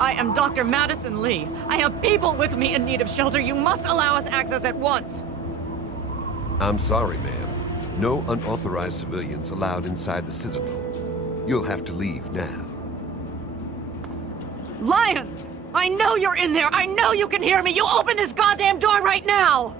I am Dr. Madison Lee. I have people with me in need of shelter. You must allow us access at once. I'm sorry, ma'am. No unauthorized civilians allowed inside the Citadel. You'll have to leave now. Lions! I know you're in there! I know you can hear me! You open this goddamn door right now!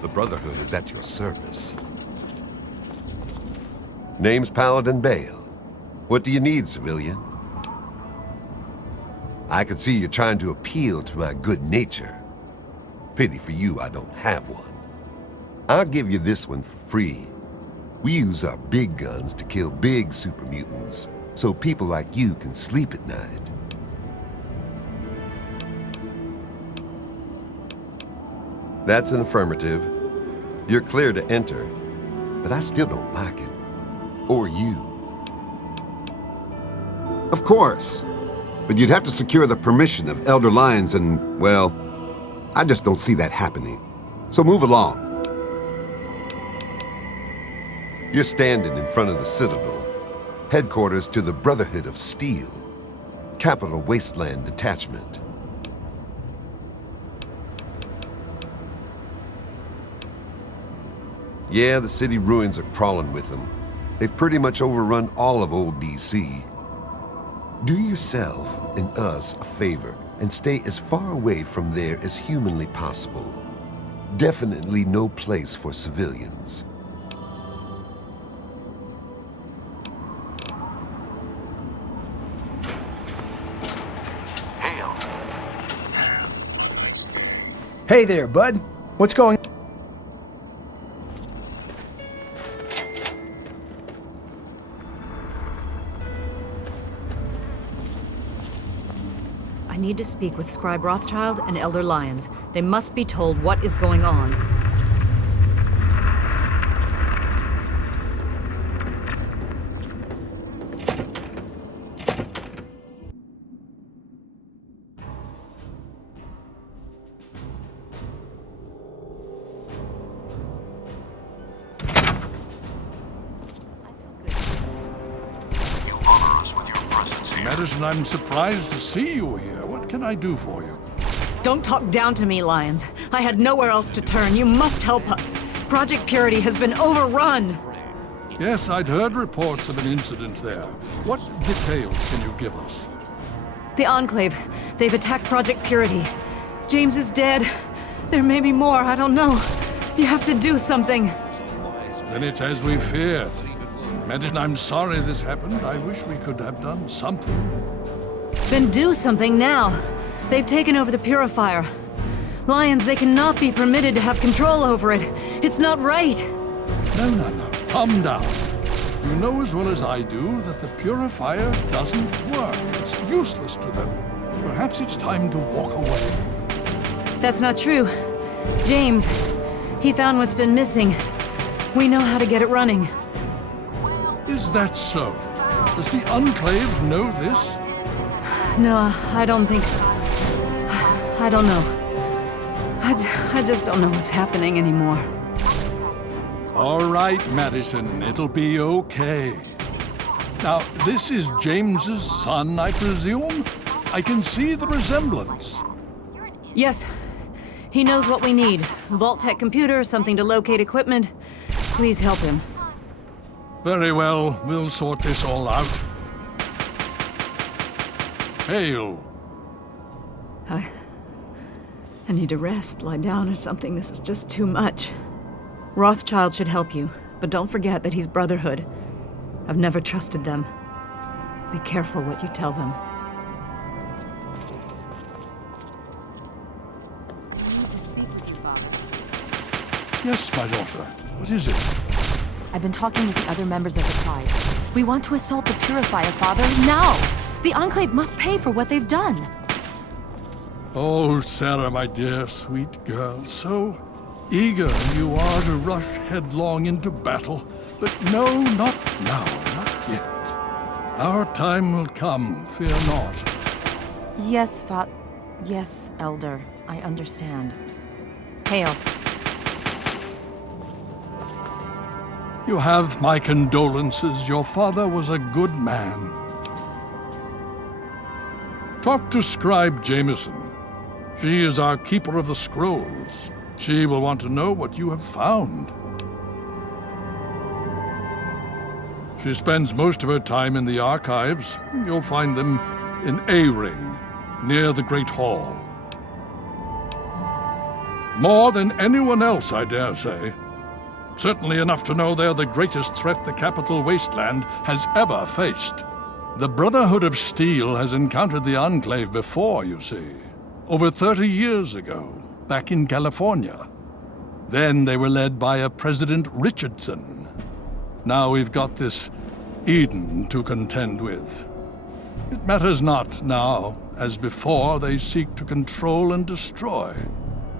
The Brotherhood is at your service. Name's Paladin Bale. What do you need, civilian? I can see you're trying to appeal to my good nature. Pity for you I don't have one. I'll give you this one for free. We use our big guns to kill big super mutants, so people like you can sleep at night. That's an affirmative. You're clear to enter, but I still don't like it. Or you. Of course. But you'd have to secure the permission of Elder Lyons and, well, I just don't see that happening. So move along. You're standing in front of the Citadel, headquarters to the Brotherhood of Steel, Capital Wasteland detachment. Yeah, the city ruins are crawling with them. They've pretty much overrun all of old DC. Do yourself and us a favor and stay as far away from there as humanly possible. Definitely no place for civilians. Hail. Hey there, bud. What's going on? I need to speak with Scribe Rothschild and Elder Lyons. They must be told what is going on. You honor us with your presence here. Madison, I'm surprised to see you here. What can I do for you? Don't talk down to me, Lyons. I had nowhere else to turn. You must help us. Project Purity has been overrun. Yes, I'd heard reports of an incident there. What details can you give us? The Enclave. They've attacked Project Purity. James is dead. There may be more, I don't know. You have to do something. Then it's as we feared. Madison, I'm sorry this happened. I wish we could have done something. Then do something now. They've taken over the Purifier. Lyons, they cannot be permitted to have control over it. It's not right. No. Calm down. You know as well as I do that the Purifier doesn't work. It's useless to them. Perhaps it's time to walk away. That's not true. James, he found what's been missing. We know how to get it running. Is that so? Does the Enclave know this? No, I don't think... I don't know. I just don't know what's happening anymore. All right, Madison, it'll be okay. Now, this is James's son, I presume? I can see the resemblance. Yes. He knows what we need. Vault-Tec computer, something to locate equipment. Please help him. Very well, we'll sort this all out. Hail. I need to rest, lie down or something. This is just too much. Rothschild should help you, but don't forget that he's Brotherhood. I've never trusted them. Be careful what you tell them. I need to speak with your father. Yes, my daughter. What is it? I've been talking with the other members of the tribe. We want to assault the Purifier, Father, now! The Enclave must pay for what they've done. Oh, Sarah, my dear, sweet girl, so eager you are to rush headlong into battle. But no, not now, not yet. Our time will come, fear not. Yes, Yes, Elder. I understand. Hail. You have my condolences. Your father was a good man. Talk to Scribe Jameson. She is our keeper of the scrolls. She will want to know what you have found. She spends most of her time in the archives. You'll find them in A-Ring, near the Great Hall. More than anyone else, I dare say. Certainly enough to know they're the greatest threat the Capital Wasteland has ever faced. The Brotherhood of Steel has encountered the Enclave before, you see. Over 30 years ago, back in California. Then they were led by a President Richardson. Now we've got this Eden to contend with. It matters not now. As before, they seek to control and destroy.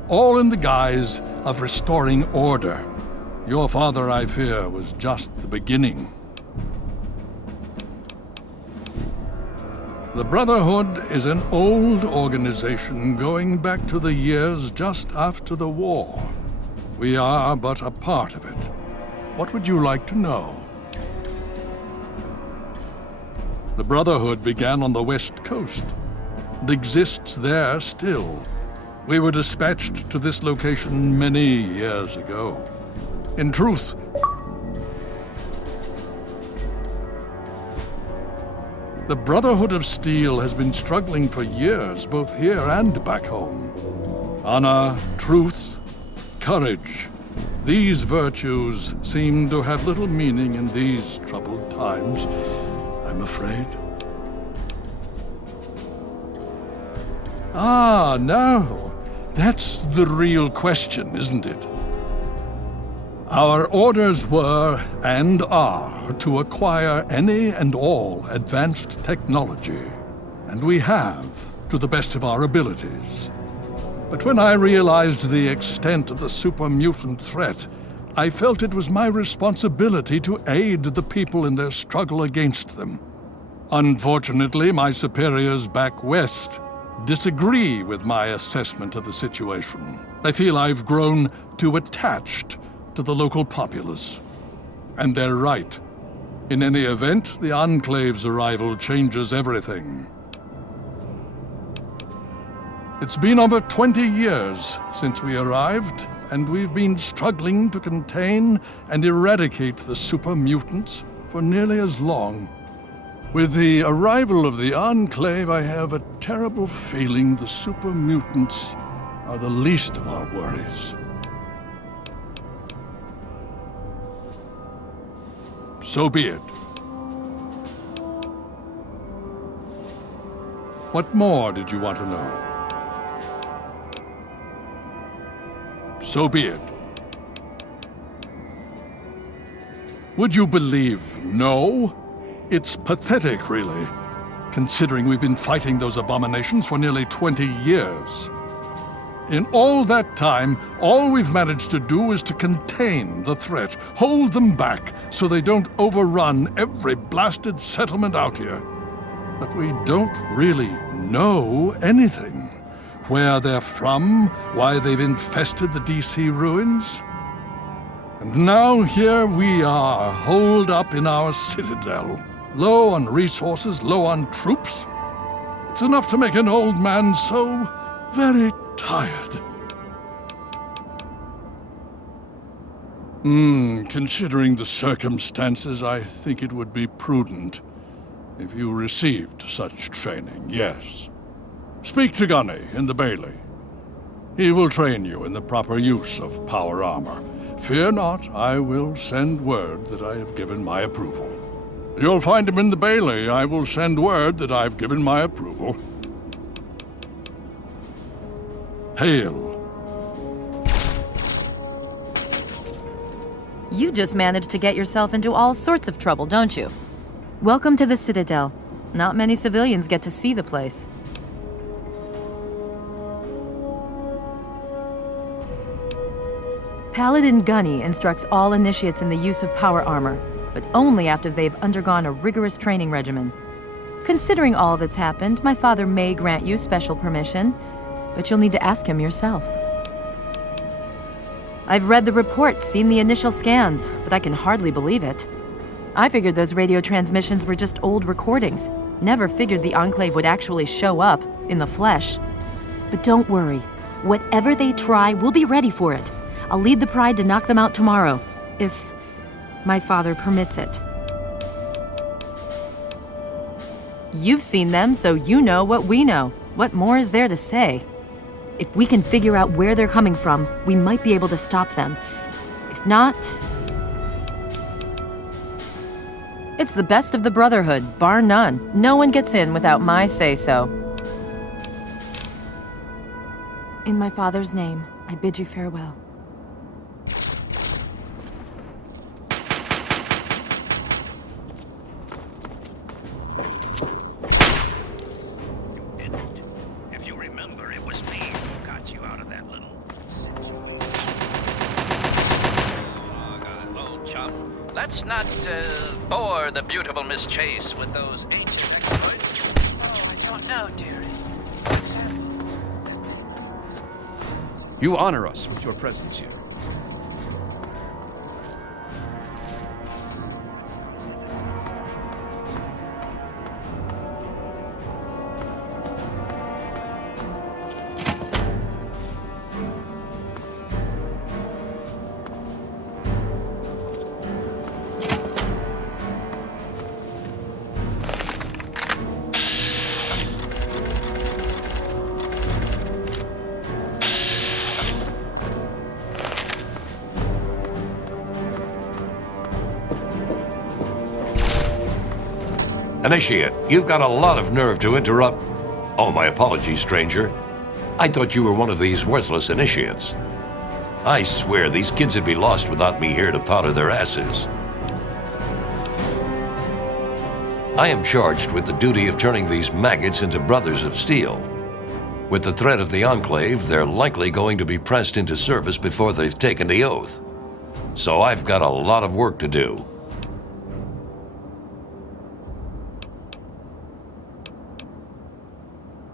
All in the guise of restoring order. Your father, I fear, was just the beginning. The Brotherhood is an old organization going back to the years just after the war. We are but a part of it. What would you like to know? The Brotherhood began on the West Coast. It exists there still. We were dispatched to this location many years ago. In truth, the Brotherhood of Steel has been struggling for years, both here and back home. Honor, truth, courage. These virtues seem to have little meaning in these troubled times, I'm afraid. Ah, now, that's the real question, isn't it? Our orders were, and are, to acquire any and all advanced technology. And we have, to the best of our abilities. But when I realized the extent of the super mutant threat, I felt it was my responsibility to aid the people in their struggle against them. Unfortunately, my superiors back west disagree with my assessment of the situation. They feel I've grown too attached to the local populace. And they're right. In any event, the Enclave's arrival changes everything. It's been over 20 years since we arrived, and we've been struggling to contain and eradicate the super mutants for nearly as long. With the arrival of the Enclave, I have a terrible feeling the super mutants are the least of our worries. So be it. What more did you want to know? So be it. Would you believe no? It's pathetic, really, considering we've been fighting those abominations for nearly 20 years. In all that time, all we've managed to do is to contain the threat, hold them back so they don't overrun every blasted settlement out here. But we don't really know anything. Where they're from, why they've infested the DC ruins. And now here we are, holed up in our Citadel. Low on resources, low on troops. It's enough to make an old man so very tired. Considering the circumstances, I think it would be prudent if you received such training, yes. Speak to Gunny in the Bailey. He will train you in the proper use of power armor. Fear not, I will send word that I have given my approval. You'll find him in the Bailey. I will send word that I've given my approval. Hail. You just managed to get yourself into all sorts of trouble, don't you? Welcome to the Citadel. Not many civilians get to see the place. Paladin Gunny instructs all initiates in the use of power armor. but only after they've undergone a rigorous training regimen. Considering all that's happened, my father may grant you special permission, but you'll need to ask him yourself. I've read the reports, seen the initial scans, but I can hardly believe it. I figured those radio transmissions were just old recordings. Never figured the Enclave would actually show up, in the flesh. But don't worry. Whatever they try, we'll be ready for it. I'll lead the Pride to knock them out tomorrow, if my father permits it. You've seen them, so you know what we know. What more is there to say? If we can figure out where they're coming from, we might be able to stop them. If not... It's the best of the Brotherhood, bar none. No one gets in without my say-so. In my father's name, I bid you farewell. If you remember, it was me who got you out of that little situation. Oh, God, well, chum, let's not bore the beautiful Miss Chase with those ancient exploits. Oh, I don't know, dearie. What's that? You honor us with your presence here. Initiate, you've got a lot of nerve to interrupt. Oh, my apologies, stranger. I thought you were one of these worthless initiates. I swear these kids would be lost without me here to powder their asses. I am charged with the duty of turning these maggots into brothers of steel. With the threat of the Enclave, they're likely going to be pressed into service before they've taken the oath. So I've got a lot of work to do.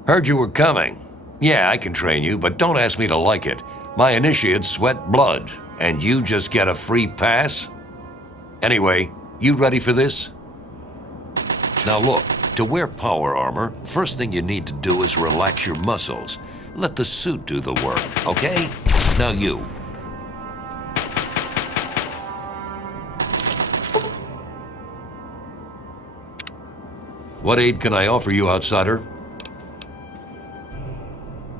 Heard you were coming. Yeah, I can train you, but don't ask me to like it. My initiates sweat blood, and you just get a free pass? Anyway, you ready for this? Now look, to wear power armor, first thing you need to do is relax your muscles. Let the suit do the work, okay? Now you. What aid can I offer you, outsider?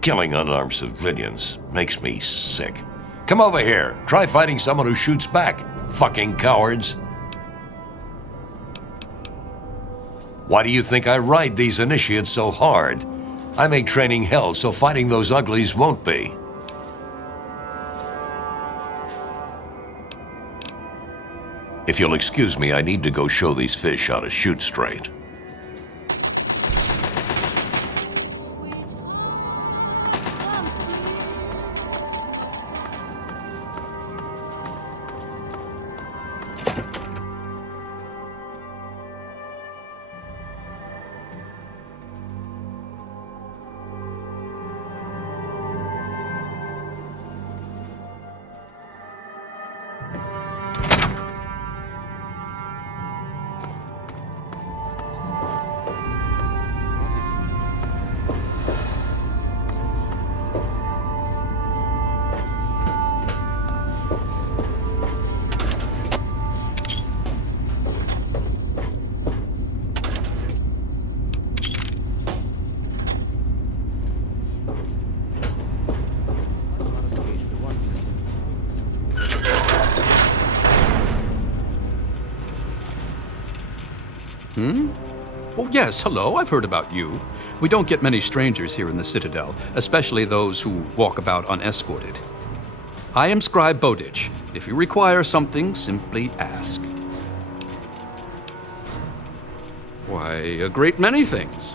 Killing unarmed civilians makes me sick. Come over here. Try fighting someone who shoots back, fucking cowards. Why do you think I ride these initiates so hard? I make training hell so fighting those uglies won't be. If you'll excuse me, I need to go show these fish how to shoot straight. Oh yes, hello, I've heard about you. We don't get many strangers here in the Citadel, especially those who walk about unescorted. I am Scribe Bowditch. If you require something, simply ask. Why, a great many things.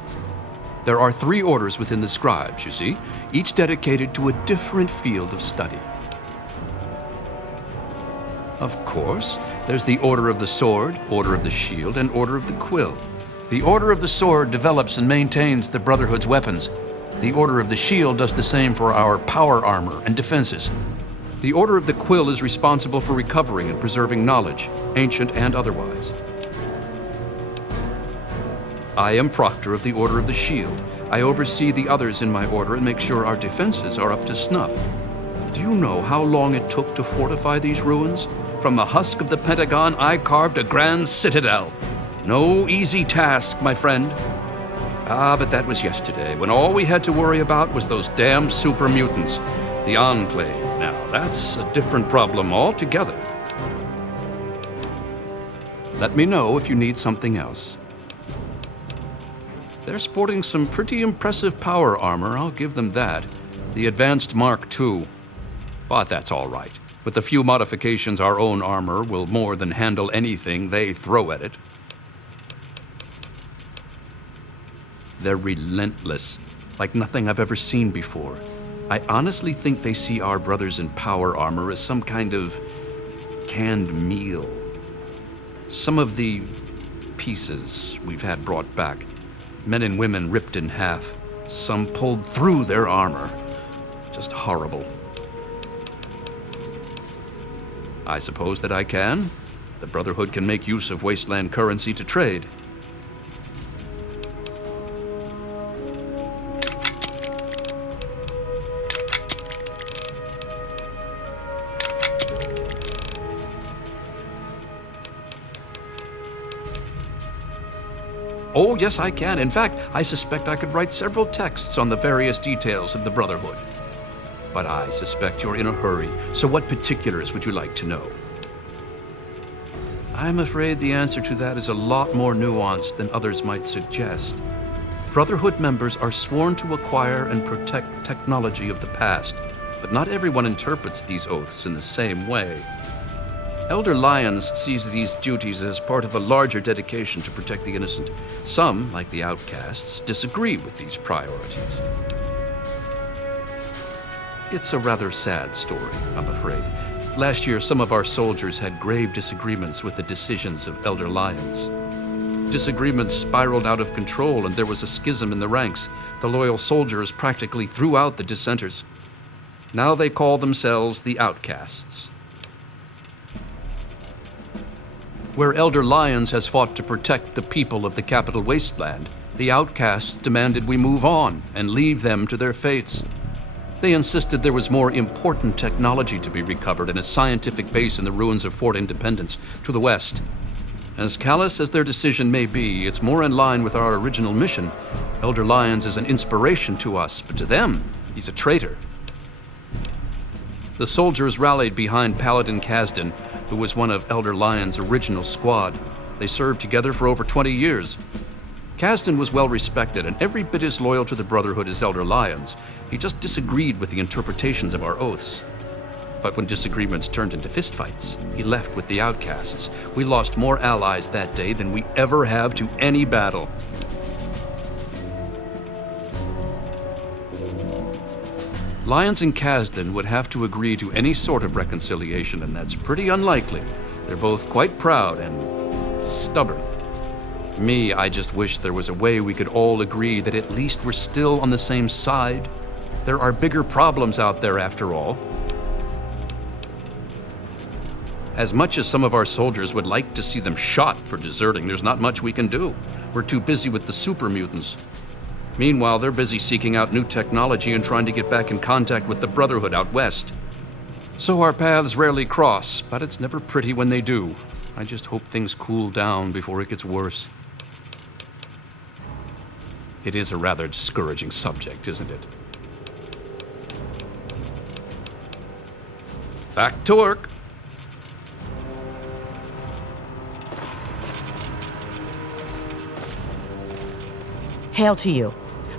There are 3 orders within the Scribes, you see, each dedicated to a different field of study. Of course. There's the Order of the Sword, Order of the Shield, and Order of the Quill. The Order of the Sword develops and maintains the Brotherhood's weapons. The Order of the Shield does the same for our power armor and defenses. The Order of the Quill is responsible for recovering and preserving knowledge, ancient and otherwise. I am Proctor of the Order of the Shield. I oversee the others in my order and make sure our defenses are up to snuff. Do you know how long it took to fortify these ruins? From the husk of the Pentagon, I carved a grand citadel. No easy task, my friend. But that was yesterday, when all we had to worry about was those damn super mutants. The Enclave. Now, that's a different problem altogether. Let me know if you need something else. They're sporting some pretty impressive power armor, I'll give them that. The Advanced Mark II. But that's all right. With a few modifications, our own armor will more than handle anything they throw at it. They're relentless, like nothing I've ever seen before. I honestly think they see our brothers in power armor as some kind of canned meal. Some of the pieces we've had brought back, men and women ripped in half, some pulled through their armor. Just horrible. I suppose that I can. The Brotherhood can make use of Wasteland currency to trade. Oh, yes, I can. In fact, I suspect I could write several texts on the various details of the Brotherhood. But I suspect you're in a hurry, so what particulars would you like to know? I'm afraid the answer to that is a lot more nuanced than others might suggest. Brotherhood members are sworn to acquire and protect technology of the past, but not everyone interprets these oaths in the same way. Elder Lyons sees these duties as part of a larger dedication to protect the innocent. Some, like the outcasts, disagree with these priorities. It's a rather sad story, I'm afraid. Last year, some of our soldiers had grave disagreements with the decisions of Elder Lyons. Disagreements spiraled out of control, and there was a schism in the ranks. The loyal soldiers practically threw out the dissenters. Now they call themselves the outcasts. Where Elder Lyons has fought to protect the people of the Capital Wasteland, the outcasts demanded we move on and leave them to their fates. They insisted there was more important technology to be recovered and a scientific base in the ruins of Fort Independence to the west. As callous as their decision may be, it's more in line with our original mission. Elder Lyons is an inspiration to us, but to them, he's a traitor. The soldiers rallied behind Paladin Kasdan, who was one of Elder Lyons' original squad. They served together for over 20 years. Kasdan was well respected and every bit as loyal to the Brotherhood as Elder Lyons. He just disagreed with the interpretations of our oaths. But when disagreements turned into fistfights, he left with the outcasts. We lost more allies that day than we ever have to any battle. Lyons and Kasdan would have to agree to any sort of reconciliation, and that's pretty unlikely. They're both quite proud and stubborn. Me, I just wish there was a way we could all agree that at least we're still on the same side. There are bigger problems out there after all. As much as some of our soldiers would like to see them shot for deserting, there's not much we can do. We're too busy with the Super Mutants. Meanwhile, they're busy seeking out new technology and trying to get back in contact with the Brotherhood out west. So our paths rarely cross, but it's never pretty when they do. I just hope things cool down before it gets worse. It is a rather discouraging subject, isn't it? Back to work. Hail to you.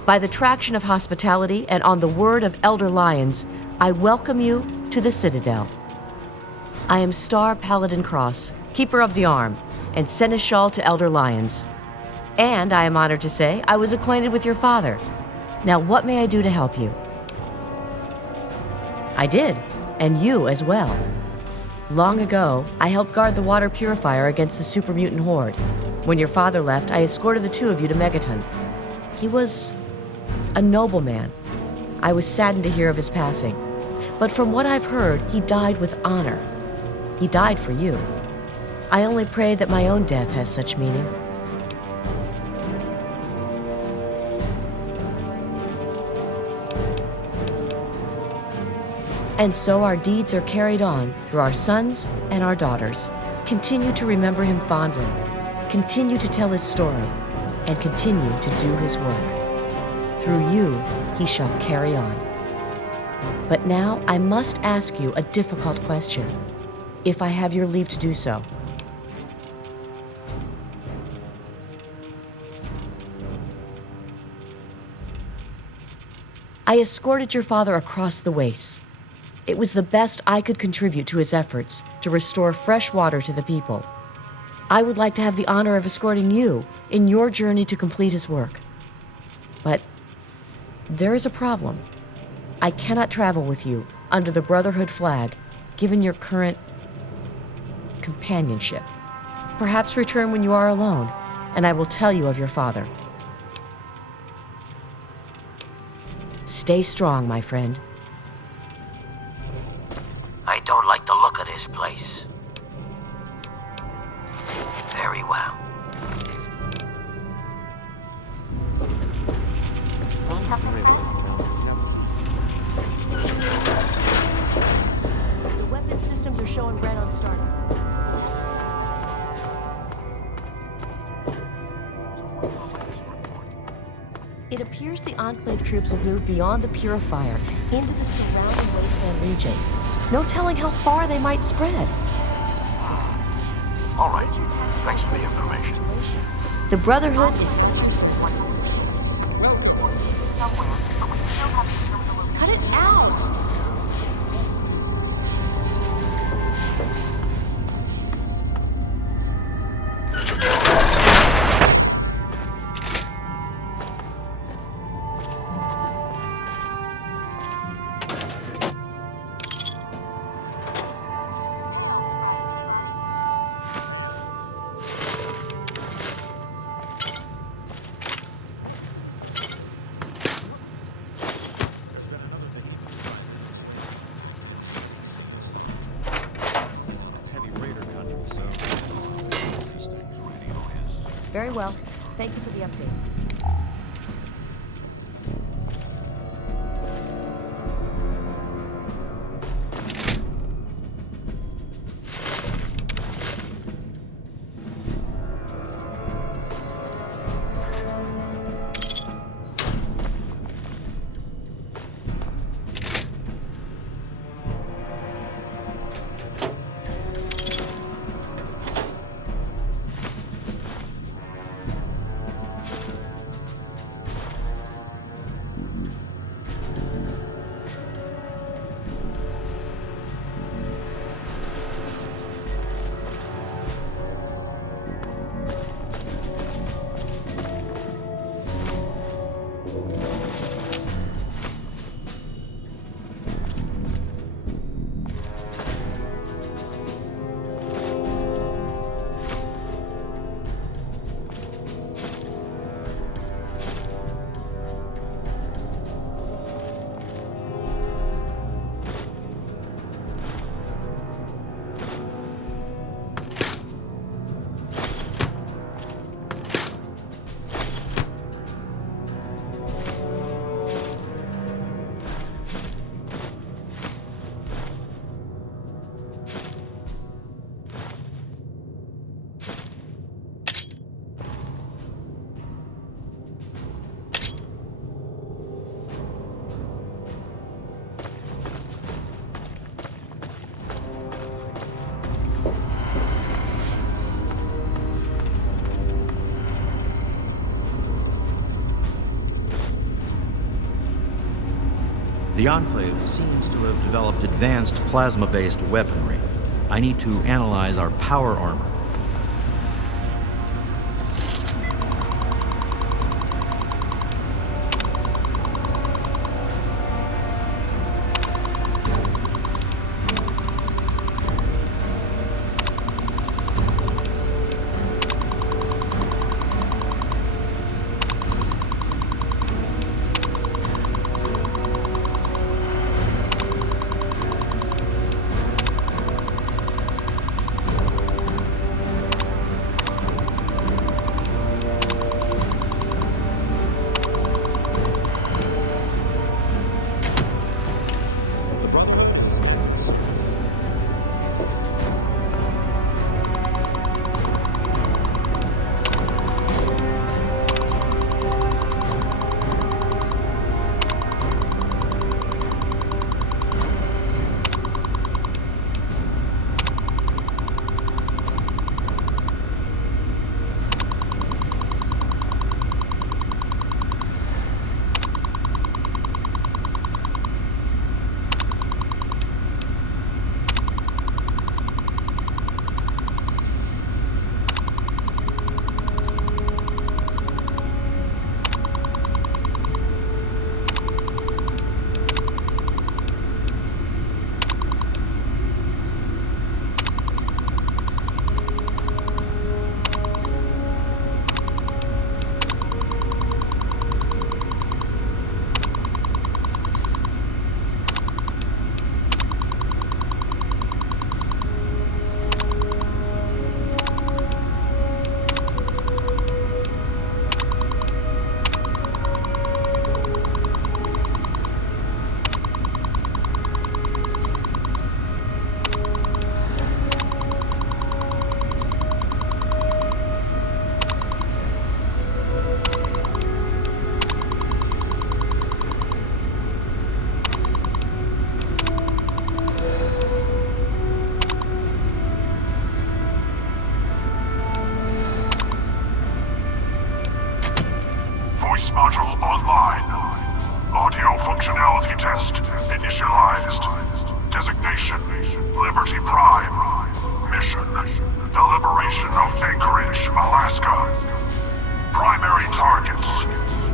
By the traction of hospitality and on the word of Elder Lyons, I welcome you to the Citadel. I am Star Paladin Cross, Keeper of the Arm, and Seneschal to Elder Lyons. And I am honored to say I was acquainted with your father. Now, what may I do to help you? I did, and you as well. Long ago, I helped guard the water purifier against the Super Mutant horde. When your father left, I escorted the two of you to Megaton. He was a nobleman. I was saddened to hear of his passing. But from what I've heard, he died with honor. He died for you. I only pray that my own death has such meaning. And so our deeds are carried on through our sons and our daughters. Continue to remember him fondly. Continue to tell his story. And continue to do his work. Through you, he shall carry on. But now I must ask you a difficult question, if I have your leave to do so. I escorted your father across the wastes. It was the best I could contribute to his efforts to restore fresh water to the people. I would like to have the honor of escorting you in your journey to complete his work. But there is a problem. I cannot travel with you under the Brotherhood flag, given your current companionship. Perhaps return when you are alone, and I will tell you of your father. Stay strong, my friend. I don't like the look of this place. Very well. Need something, friend? The weapon systems are showing red on startup. It appears the Enclave troops have moved beyond the Purifier into the surrounding wasteland region. No telling how far they might spread. All right. Thanks for the information. The Brotherhood is... Cut it out! Very well. Thank you for the update. The Enclave seems to have developed advanced plasma-based weaponry. I need to analyze our power armor. Interface module online. Audio functionality test initialized. Designation, Liberty Prime. Mission, the liberation of Anchorage, Alaska. Primary targets,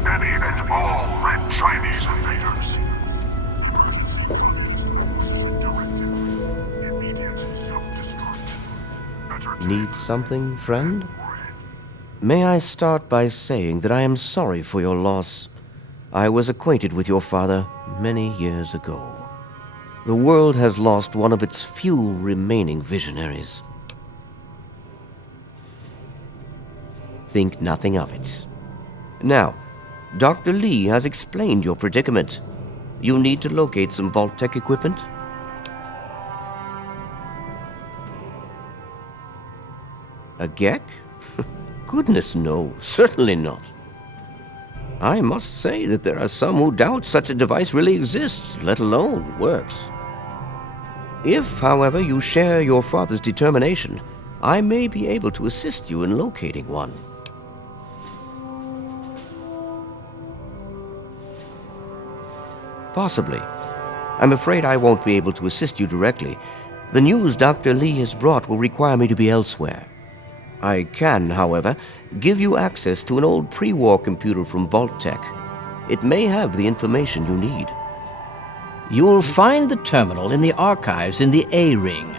any and all Red Chinese invaders. Directive, immediate self-destruct. Need something, friend? May I start by saying that I am sorry for your loss. I was acquainted with your father many years ago. The world has lost one of its few remaining visionaries. Think nothing of it. Now, Dr. Lee has explained your predicament. You need to locate some Vault-Tec equipment? A Gek? Goodness no, certainly not. I must say that there are some who doubt such a device really exists, let alone works. If, however, you share your father's determination, I may be able to assist you in locating one. Possibly. I'm afraid I won't be able to assist you directly. The news Dr. Lee has brought will require me to be elsewhere. I can, however, give you access to an old pre-war computer from Vault-Tec. It may have the information you need. You'll find the terminal in the archives in the A-Ring.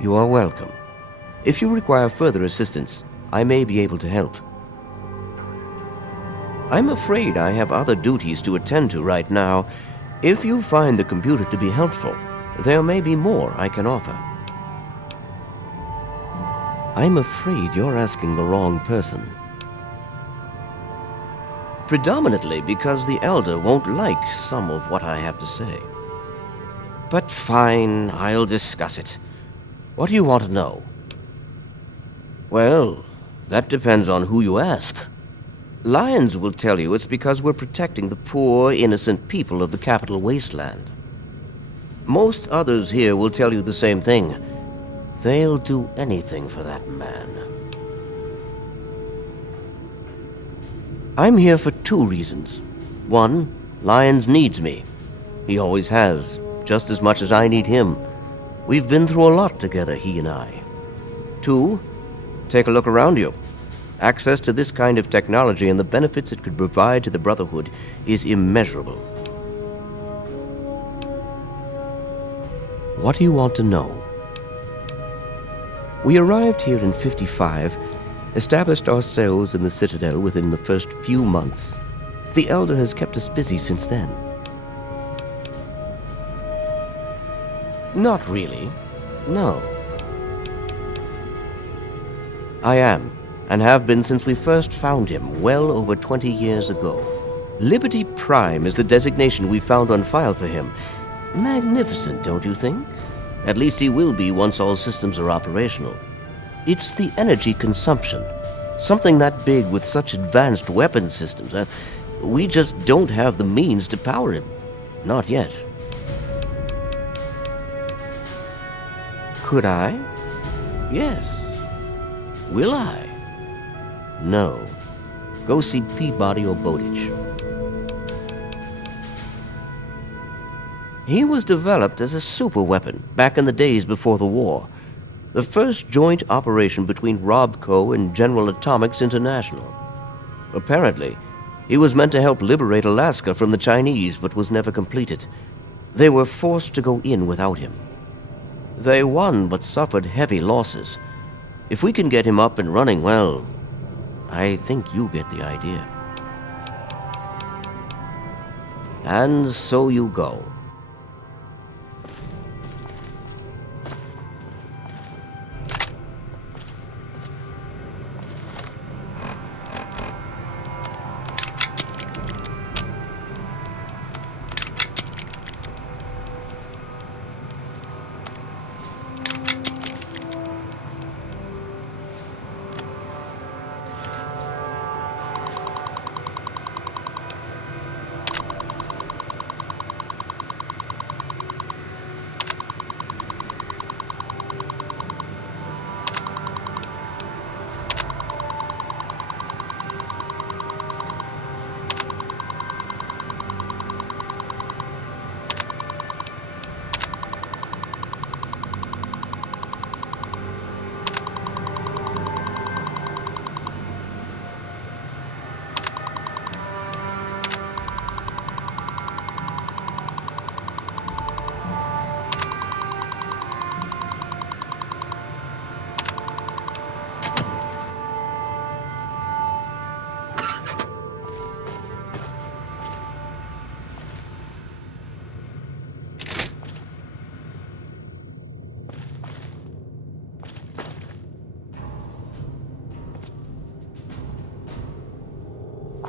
You are welcome. If you require further assistance, I may be able to help. I'm afraid I have other duties to attend to right now. If you find the computer to be helpful, there may be more I can offer. I'm afraid you're asking the wrong person. Predominantly because the Elder won't like some of what I have to say. But fine, I'll discuss it. What do you want to know? Well, that depends on who you ask. Lyons will tell you it's because we're protecting the poor, innocent people of the Capital Wasteland. Most others here will tell you the same thing. They'll do anything for that man. I'm here for two reasons. One, Lyons needs me. He always has, just as much as I need him. We've been through a lot together, he and I. Two, take a look around you. Access to this kind of technology and the benefits it could provide to the Brotherhood is immeasurable. What do you want to know? We arrived here in '55, established ourselves in the Citadel within the first few months. The Elder has kept us busy since then. Not really. No. I am, and have been since we first found him well over 20 years ago. Liberty Prime is the designation we found on file for him. Magnificent, don't you think? At least he will be once all systems are operational. It's the energy consumption. Something that big with such advanced weapon systems. We just don't have the means to power him. Not yet. Could I? Yes. Will I? No. Go see Peabody or Bowditch. He was developed as a super weapon back in the days before the war. The first joint operation between RobCo and General Atomics International. Apparently, he was meant to help liberate Alaska from the Chinese, but was never completed. They were forced to go in without him. They won, but suffered heavy losses. If we can get him up and running, well, I think you get the idea. And so you go.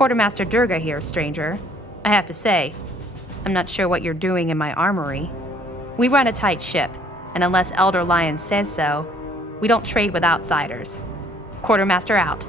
Quartermaster Durga here, stranger. I have to say, I'm not sure what you're doing in my armory. We run a tight ship, and unless Elder Lion says so, we don't trade with outsiders. Quartermaster out.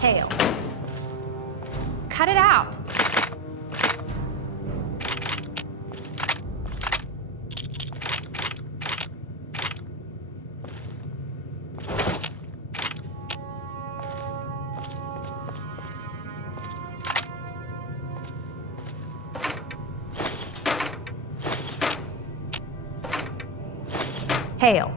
Hail. Cut it out. Hail.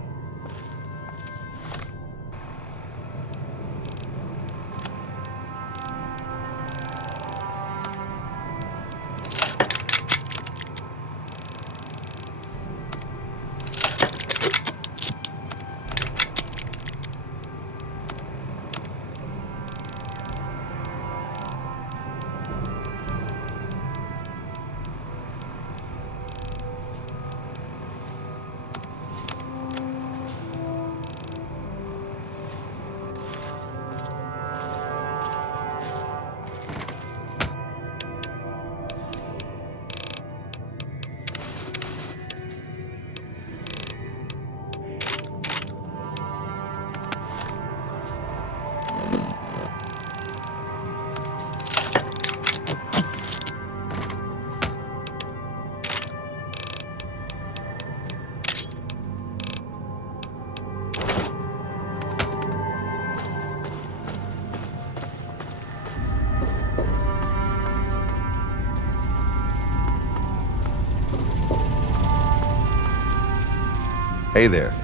Hey there.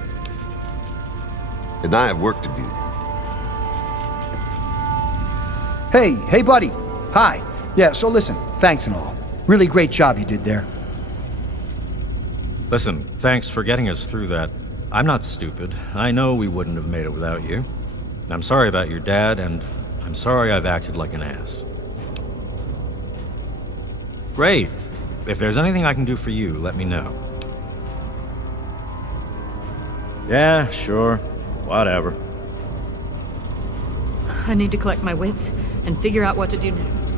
And I have work to do. Hey, buddy. Hi. Yeah, so listen, thanks and all. Really great job you did there. Listen, thanks for getting us through that. I'm not stupid. I know we wouldn't have made it without you. And I'm sorry about your dad, and I'm sorry I've acted like an ass. Great. If there's anything I can do for you, let me know. Yeah, sure. Whatever. I need to collect my wits and figure out what to do next.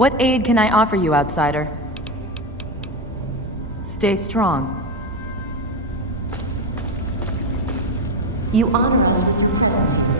What aid can I offer you, outsider? Stay strong. You honor us with your presence.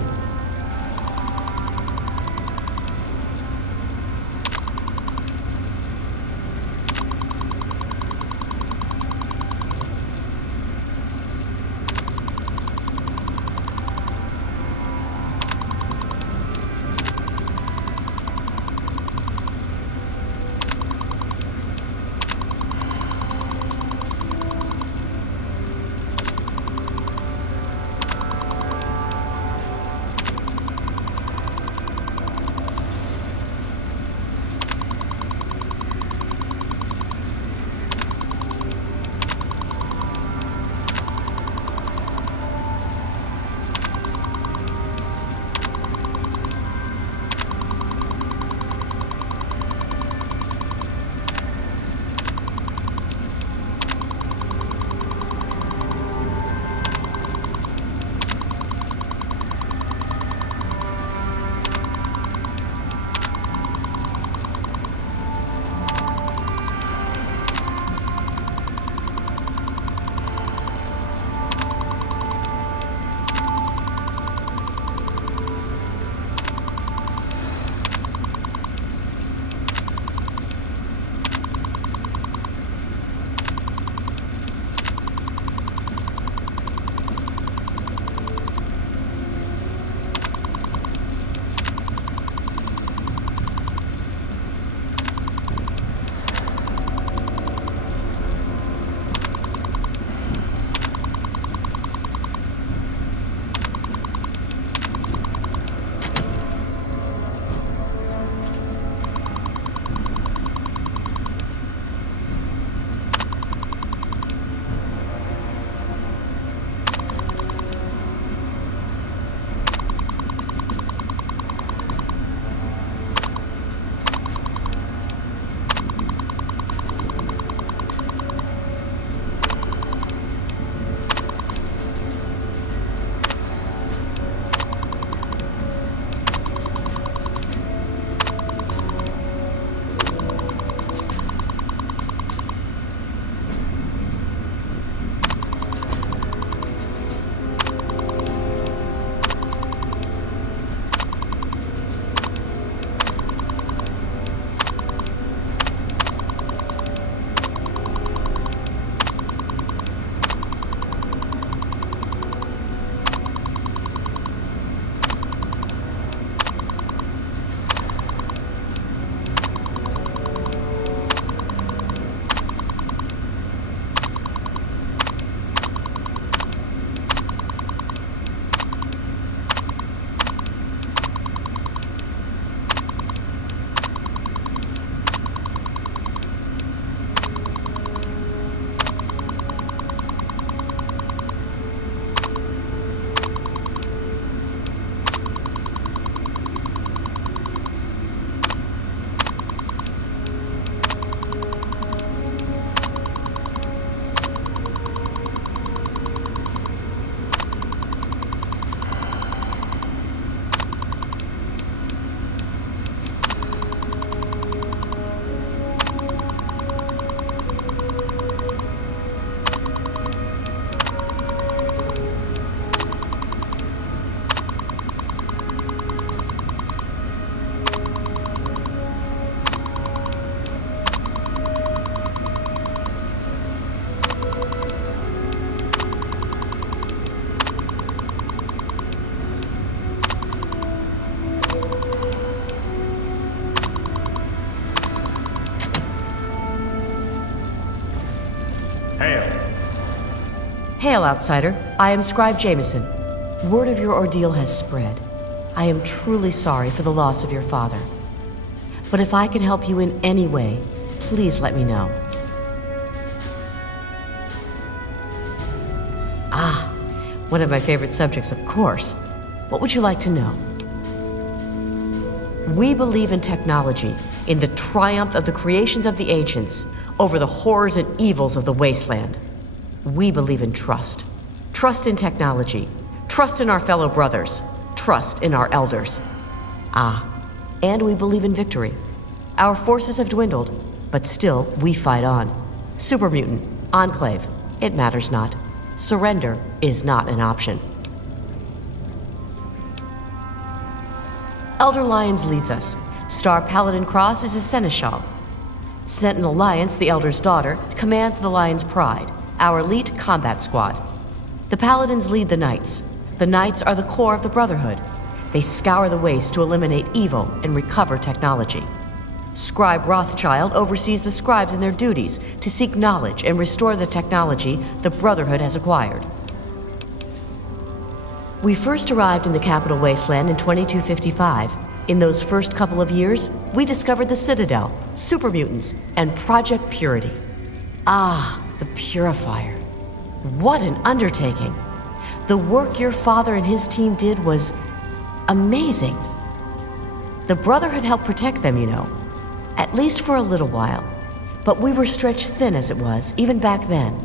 Hail, outsider. I am Scribe Jameson. Word of your ordeal has spread. I am truly sorry for the loss of your father. But if I can help you in any way, please let me know. Ah, one of my favorite subjects, of course. What would you like to know? We believe in technology, in the triumph of the creations of the ancients over the horrors and evils of the wasteland. We believe in trust. Trust in technology. Trust in our fellow brothers. Trust in our elders. Ah, and we believe in victory. Our forces have dwindled, but still, we fight on. Super Mutant, Enclave, it matters not. Surrender is not an option. Elder Lyons leads us. Star Paladin Cross is his seneschal. Sentinel Lyons, the Elder's daughter, commands the Lion's Pride, our elite combat squad. The Paladins lead the Knights. The Knights are the core of the Brotherhood. They scour the waste to eliminate evil and recover technology. Scribe Rothschild oversees the scribes in their duties to seek knowledge and restore the technology the Brotherhood has acquired. We first arrived in the Capital Wasteland in 2255. In those first couple of years, we discovered the Citadel, Super Mutants, and Project Purity. Ah, the Purifier. What an undertaking! The work your father and his team did was amazing. The Brotherhood helped protect them, you know. At least for a little while. But we were stretched thin as it was, even back then.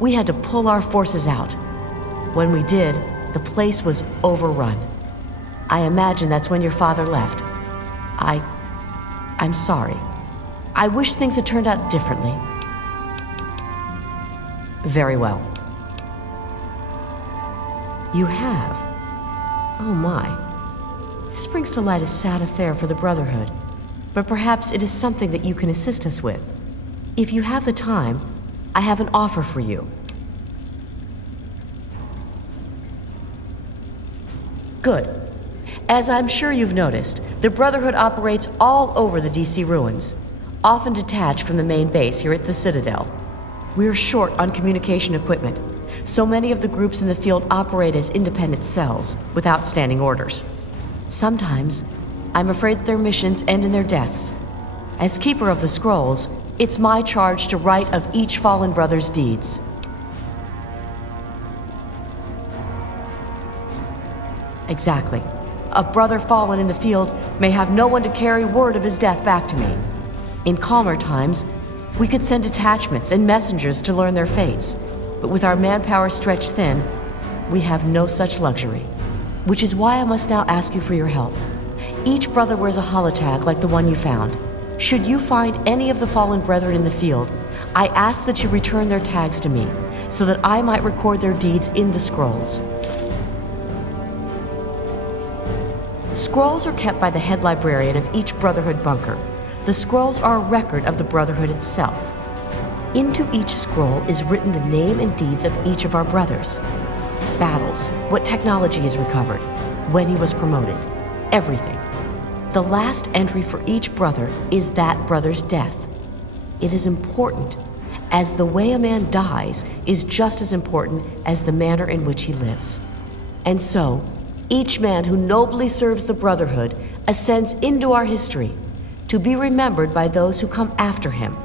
We had to pull our forces out. When we did, the place was overrun. I imagine that's when your father left. I'm sorry. I wish things had turned out differently. Very well. You have? Oh my. This brings to light a sad affair for the Brotherhood, but perhaps it is something that you can assist us with. If you have the time, I have an offer for you. Good. As I'm sure you've noticed, the Brotherhood operates all over the DC ruins, often detached from the main base here at the Citadel. We're short on communication equipment, so many of the groups in the field operate as independent cells, without standing orders. Sometimes, I'm afraid that their missions end in their deaths. As Keeper of the Scrolls, it's my charge to write of each fallen brother's deeds. Exactly. A brother fallen in the field may have no one to carry word of his death back to me. In calmer times, we could send detachments and messengers to learn their fates, but with our manpower stretched thin, we have no such luxury. Which is why I must now ask you for your help. Each brother wears a holotag like the one you found. Should you find any of the fallen brethren in the field, I ask that you return their tags to me, so that I might record their deeds in the scrolls. Scrolls are kept by the head librarian of each Brotherhood bunker. The scrolls are a record of the Brotherhood itself. Into each scroll is written the name and deeds of each of our brothers. Battles, what technology is recovered, when he was promoted, everything. The last entry for each brother is that brother's death. It is important, as the way a man dies is just as important as the manner in which he lives. And so, each man who nobly serves the Brotherhood ascends into our history, to be remembered by those who come after him.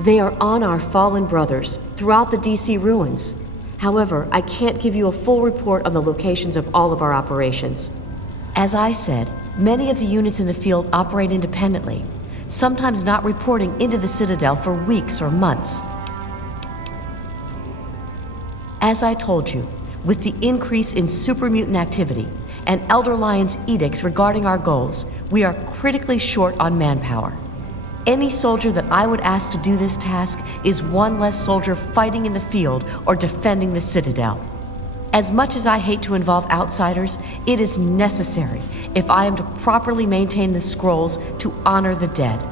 They are on our fallen brothers throughout the DC ruins. However, I can't give you a full report on the locations of all of our operations. As I said, many of the units in the field operate independently, sometimes not reporting into the Citadel for weeks or months. As I told you, with the increase in super mutant activity and Elder Lion's edicts regarding our goals, we are critically short on manpower. Any soldier that I would ask to do this task is one less soldier fighting in the field or defending the Citadel. As much as I hate to involve outsiders, it is necessary if I am to properly maintain the scrolls to honor the dead.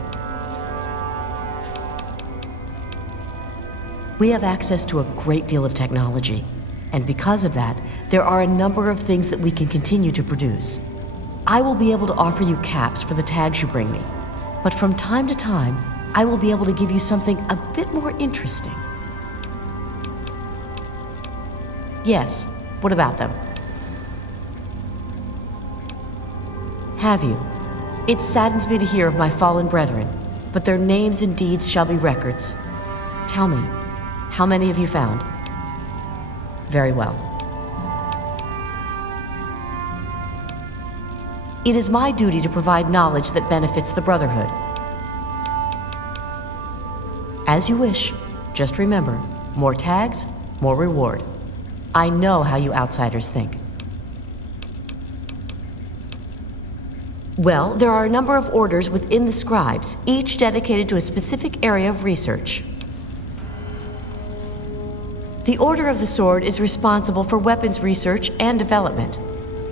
We have access to a great deal of technology, and because of that, there are a number of things that we can continue to produce. I will be able to offer you caps for the tags you bring me, but from time to time, I will be able to give you something a bit more interesting. Yes, what about them? Have you? It saddens me to hear of my fallen brethren, but their names and deeds shall be records. Tell me, how many have you found? Very well. It is my duty to provide knowledge that benefits the Brotherhood. As you wish. Just remember, more tags, more reward. I know how you outsiders think. Well, there are a number of orders within the scribes, each dedicated to a specific area of research. The Order of the Sword is responsible for weapons research and development.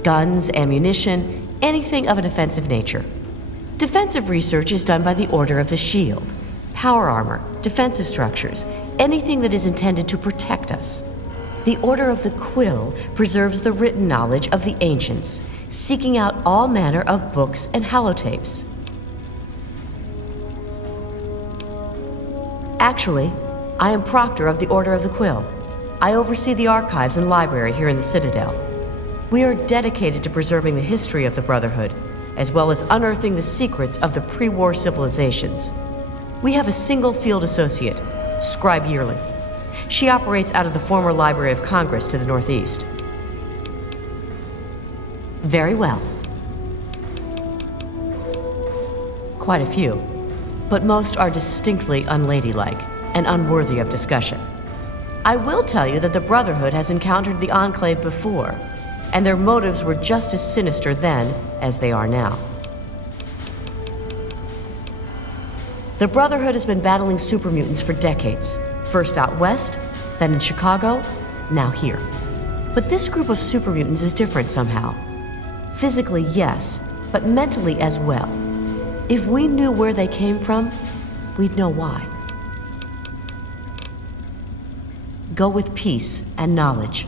Guns, ammunition, anything of an offensive nature. Defensive research is done by the Order of the Shield. Power armor, defensive structures, anything that is intended to protect us. The Order of the Quill preserves the written knowledge of the ancients, seeking out all manner of books and holotapes. Actually, I am Proctor of the Order of the Quill. I oversee the archives and library here in the Citadel. We are dedicated to preserving the history of the Brotherhood, as well as unearthing the secrets of the pre-war civilizations. We have a single field associate, Scribe Yearling. She operates out of the former Library of Congress to the northeast. Very well. Quite a few, but most are distinctly unladylike and unworthy of discussion. I will tell you that the Brotherhood has encountered the Enclave before, and their motives were just as sinister then as they are now. The Brotherhood has been battling super mutants for decades, first out west, then in Chicago, now here. But this group of super mutants is different somehow. Physically, yes, but mentally as well. If we knew where they came from, we'd know why. Go with peace and knowledge.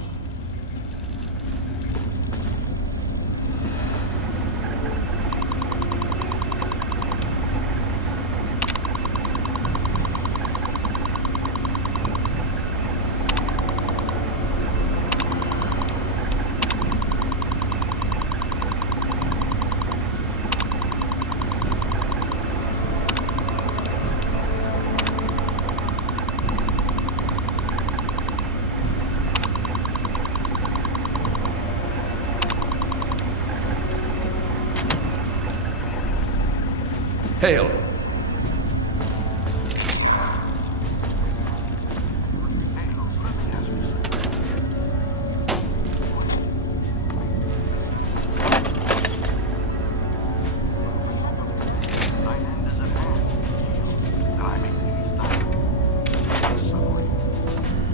Hail.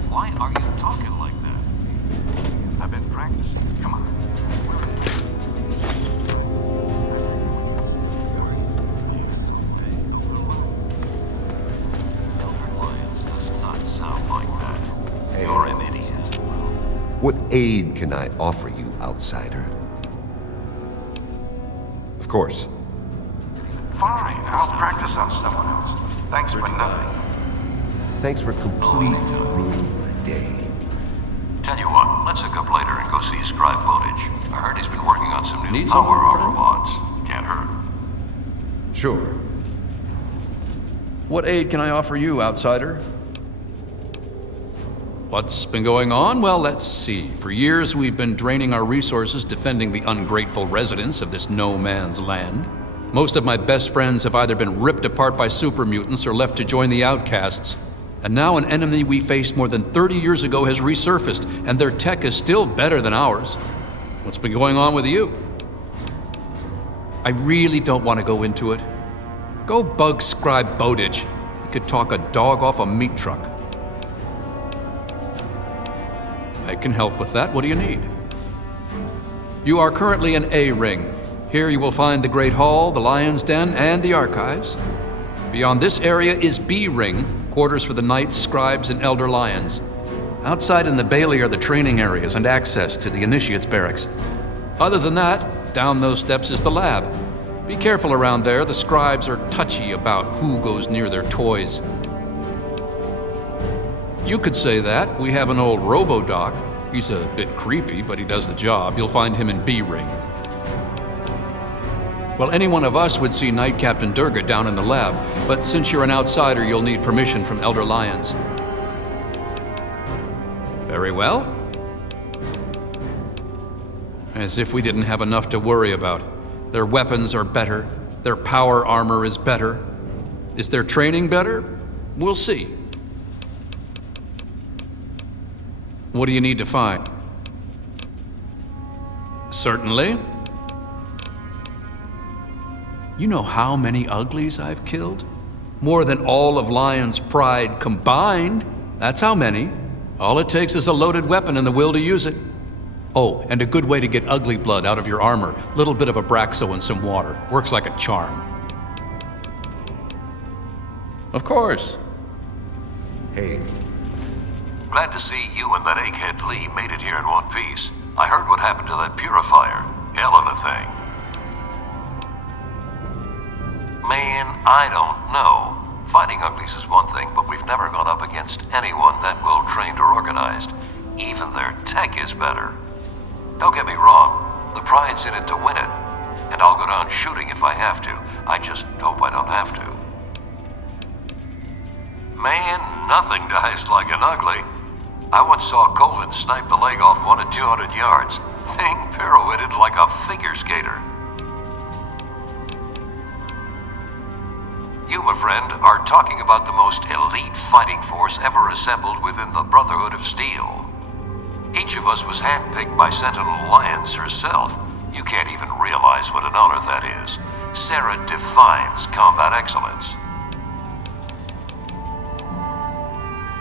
Why are you talking like that? I've been practicing. Come on. What aid can I offer you, outsider? Of course. Fine, I'll practice on someone else. Thanks for nothing. Thanks for completely ruining my day. Tell you what, let's hook up later and go see Scribe Bowditch. I heard he's been working on some new Need power something, armor mods. Can't hurt. Sure. What aid can I offer you, outsider? What's been going on? Well, let's see. For years, we've been draining our resources defending the ungrateful residents of this no-man's land. Most of my best friends have either been ripped apart by super mutants or left to join the outcasts. And now an enemy we faced more than 30 years ago has resurfaced, and their tech is still better than ours. What's been going on with you? I really don't want to go into it. Go bug Scribe Bowditch. He could talk a dog off a meat truck. I can help with that. What do you need? You are currently in A Ring. Here you will find the Great Hall, the Lion's Den, and the Archives. Beyond this area is B Ring, quarters for the Knights, Scribes, and Elder Lions. Outside in the Bailey are the training areas and access to the Initiates Barracks. Other than that, down those steps is the lab. Be careful around there. The Scribes are touchy about who goes near their toys. You could say that. We have an old robo-doc. He's a bit creepy, but he does the job. You'll find him in B Ring. Well, any one of us would see Knight Captain Durga down in the lab, but since you're an outsider, you'll need permission from Elder Lions. Very well. As if we didn't have enough to worry about. Their weapons are better. Their power armor is better. Is their training better? We'll see. What do you need to find? You know how many uglies I've killed? More than all of Lion's pride combined. That's how many. All it takes is a loaded weapon and the will to use it. Oh, and a good way to get ugly blood out of your armor. Little bit of Abraxo and some water. Works like a charm. Of course. Hey. Glad to see you and that egghead Lee made it here in one piece. I heard what happened to that purifier. Hell of a thing. Man, I don't know. Fighting uglies is one thing, but we've never gone up against anyone that well trained or organized. Even their tech is better. Don't get me wrong, the pride's in it to win it. And I'll go down shooting if I have to. I just hope I don't have to. Man, nothing dies like an ugly. I once saw Colvin snipe the leg off one at 200 yards. Thing pirouetted like a figure skater. You, my friend, are talking about the most elite fighting force ever assembled within the Brotherhood of Steel. Each of us was handpicked by Sentinel Alliance herself. You can't even realize what an honor that is. Sarah defines combat excellence.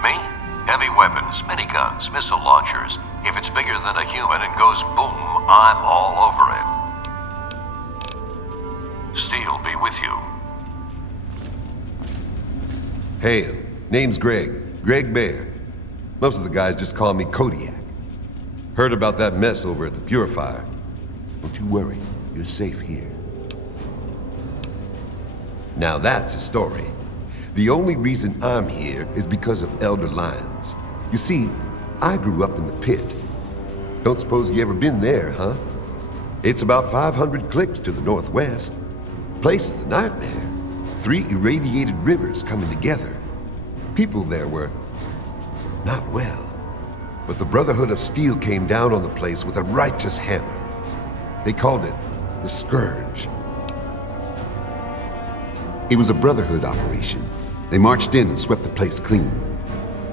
Me? Heavy weapons, miniguns, missile launchers. If it's bigger than a human and goes boom, I'm all over it. Steel be with you. Hail. Name's Greg. Greg Bear. Most of the guys just call me Kodiak. Heard about that mess over at the Purifier. Don't you worry. You're safe here. Now that's a story. The only reason I'm here is because of Elder Lyons. You see, I grew up in the pit. Don't suppose you ever been there, huh? It's about 500 clicks to the northwest. Place is a nightmare. 3 irradiated rivers coming together. People there were not well. But the Brotherhood of Steel came down on the place with a righteous hammer. They called it the Scourge. It was a Brotherhood operation. They marched in and swept the place clean.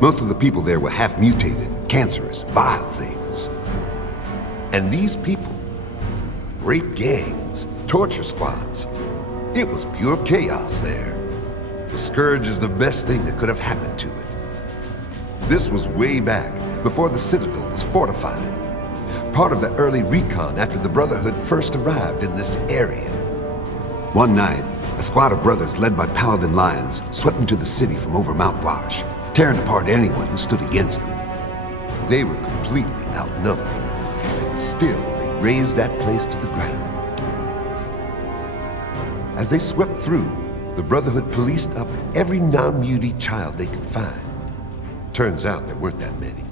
Most of the people there were half mutated, cancerous, vile things. And these people, rape gangs, torture squads. It was pure chaos there. The Scourge is the best thing that could have happened to it. This was way back, before the Citadel was fortified. Part of the early recon after the Brotherhood first arrived in this area. One night, a squad of brothers led by Paladin Lions swept into the city from over Mount Wash, tearing apart anyone who stood against them. They were completely outnumbered, and still they razed that place to the ground. As they swept through, the Brotherhood policed up every non-mutie child they could find. Turns out there weren't that many.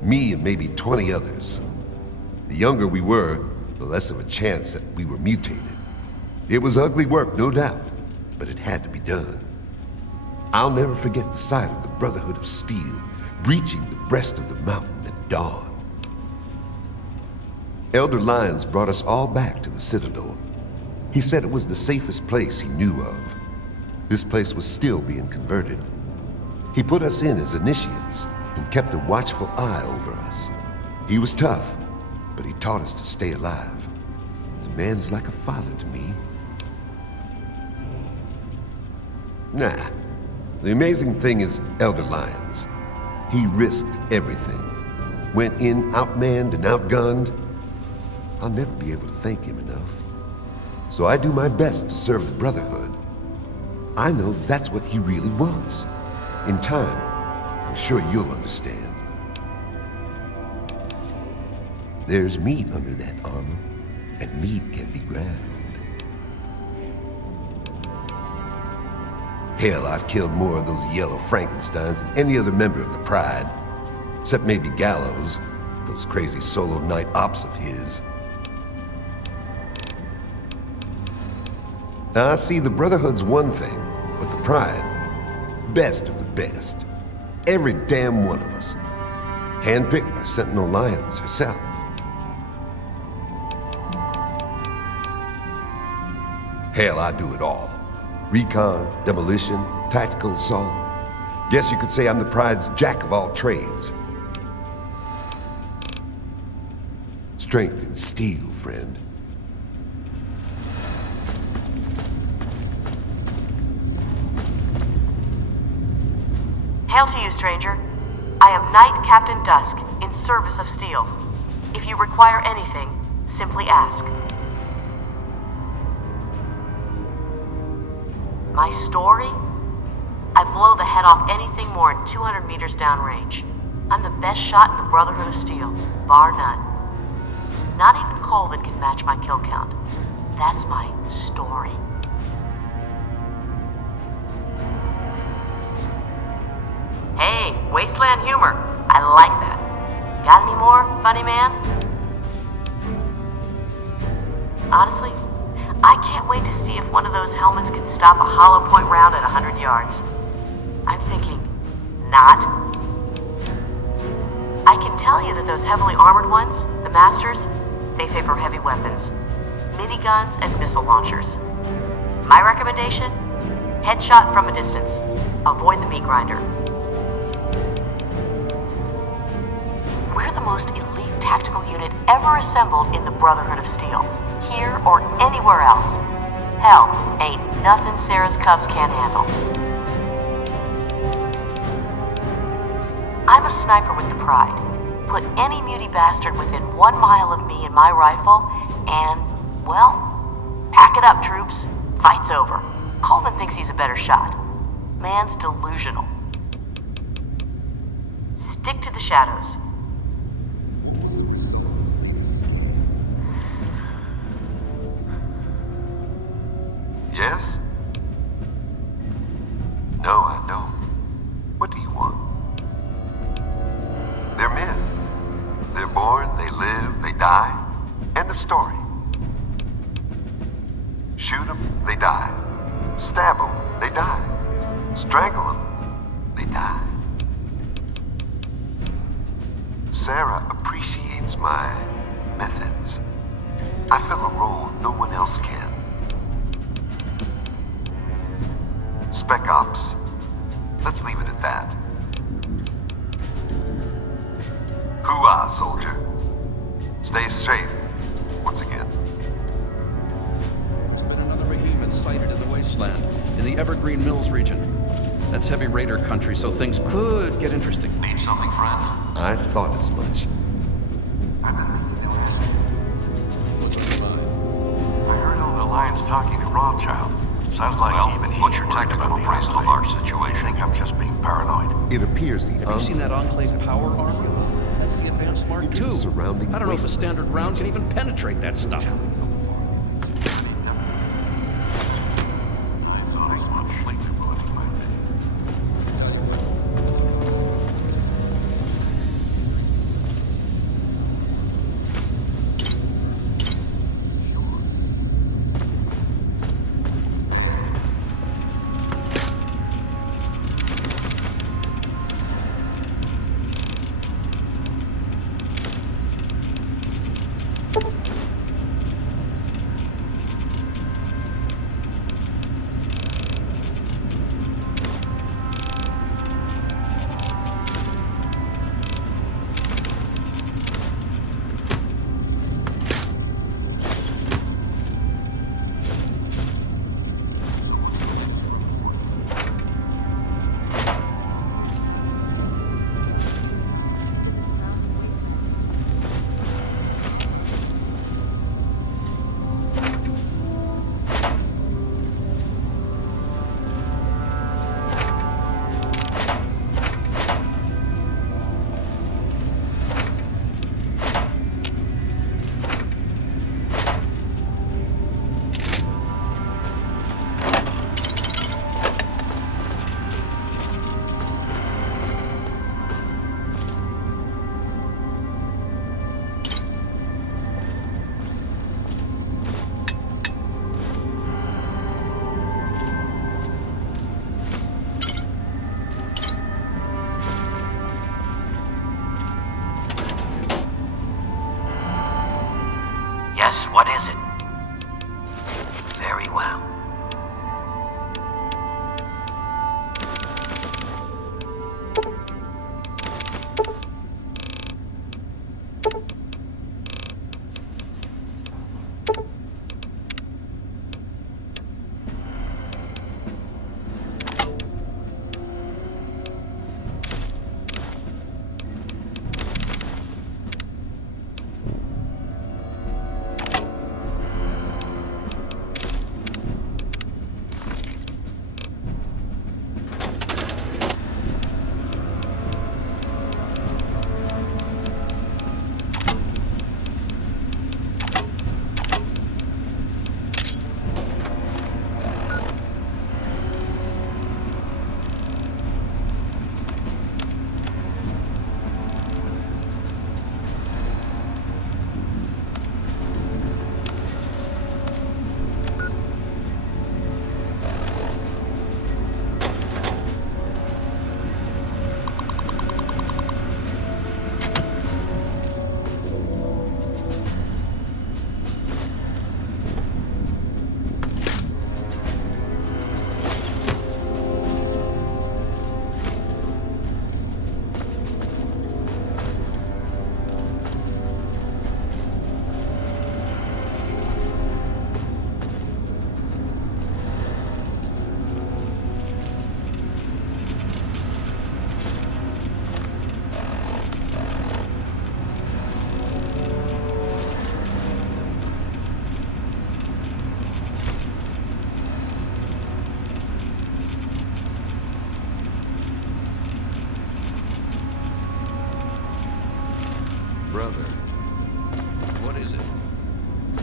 Me and maybe 20 others. The younger we were, the less of a chance that we were mutated. It was ugly work, no doubt, but it had to be done. I'll never forget the sight of the Brotherhood of Steel breaching the breast of the mountain at dawn. Elder Lyons brought us all back to the Citadel. He said it was the safest place he knew of. This place was still being converted. He put us in as initiates and kept a watchful eye over us. He was tough, but he taught us to stay alive. The man's like a father to me. Nah, the amazing thing is Elder Lyons. He risked everything. Went in outmanned and outgunned. I'll never be able to thank him enough. So I do my best to serve the Brotherhood. I know that's what he really wants. In time, I'm sure you'll understand. There's meat under that armor, and meat can be ground. Hell, I've killed more of those yellow Frankensteins than any other member of the Pride. Except maybe Gallows, those crazy solo night ops of his. Now, I see the Brotherhood's one thing, but the Pride, best of the best. Every damn one of us. Handpicked by Sentinel Lyons herself. Hell, I do it all. Recon, demolition, tactical assault. Guess you could say I'm the Pride's jack of all trades. Strength and steel, friend. Hail to you, stranger. I am Knight Captain Dusk, in service of Steel. If you require anything, simply ask. My story? I blow the head off anything more than 200 meters downrange. I'm the best shot in the Brotherhood of Steel, bar none. Not even Colvin can match my kill count. That's my story. Hey, Wasteland humor. I like that. Got any more, funny man? Honestly, I can't wait to see if one of those helmets can stop a hollow point round at 100 yards. I'm thinking, not. I can tell you that those heavily armored ones, the Masters, they favor heavy weapons, miniguns and missile launchers. My recommendation? Headshot from a distance. Avoid the meat grinder. We're the most elite tactical unit ever assembled in the Brotherhood of Steel, here or anywhere else. Hell, ain't nothing Sarah's Cubs can't handle. I'm a sniper with the pride. Put any muty bastard within 1 mile of me and my rifle, and, well, pack it up, troops. Fight's over. Colvin thinks he's a better shot. Man's delusional. Stick to the shadows. Yes? No, I don't. What do you want? They're men. They're born, they live, they die. End of story. Shoot them, they die. Stab them, they die. Strangle them, they die. Sarah appreciates my methods. I fill a role no one else can. Spec Ops. Let's leave it at that. Hoo-ah, soldier. Stay safe, once again. There's been another behemoth sighted in the Wasteland, in the Evergreen Mills region. That's heavy raider country, so things could get interesting. Need something, friend? I thought as much. I heard Elder Lyons talking to Rothschild. Sounds like even he's what's your worried technical about the appraisal of Enclave. our situation? I think I'm just being paranoid. It appears the Have you seen that Enclave power armor? That's the advanced Mark Into II. the surrounding I don't know if a wasteland standard round can even penetrate that stuff. Yes, what is it? Very well.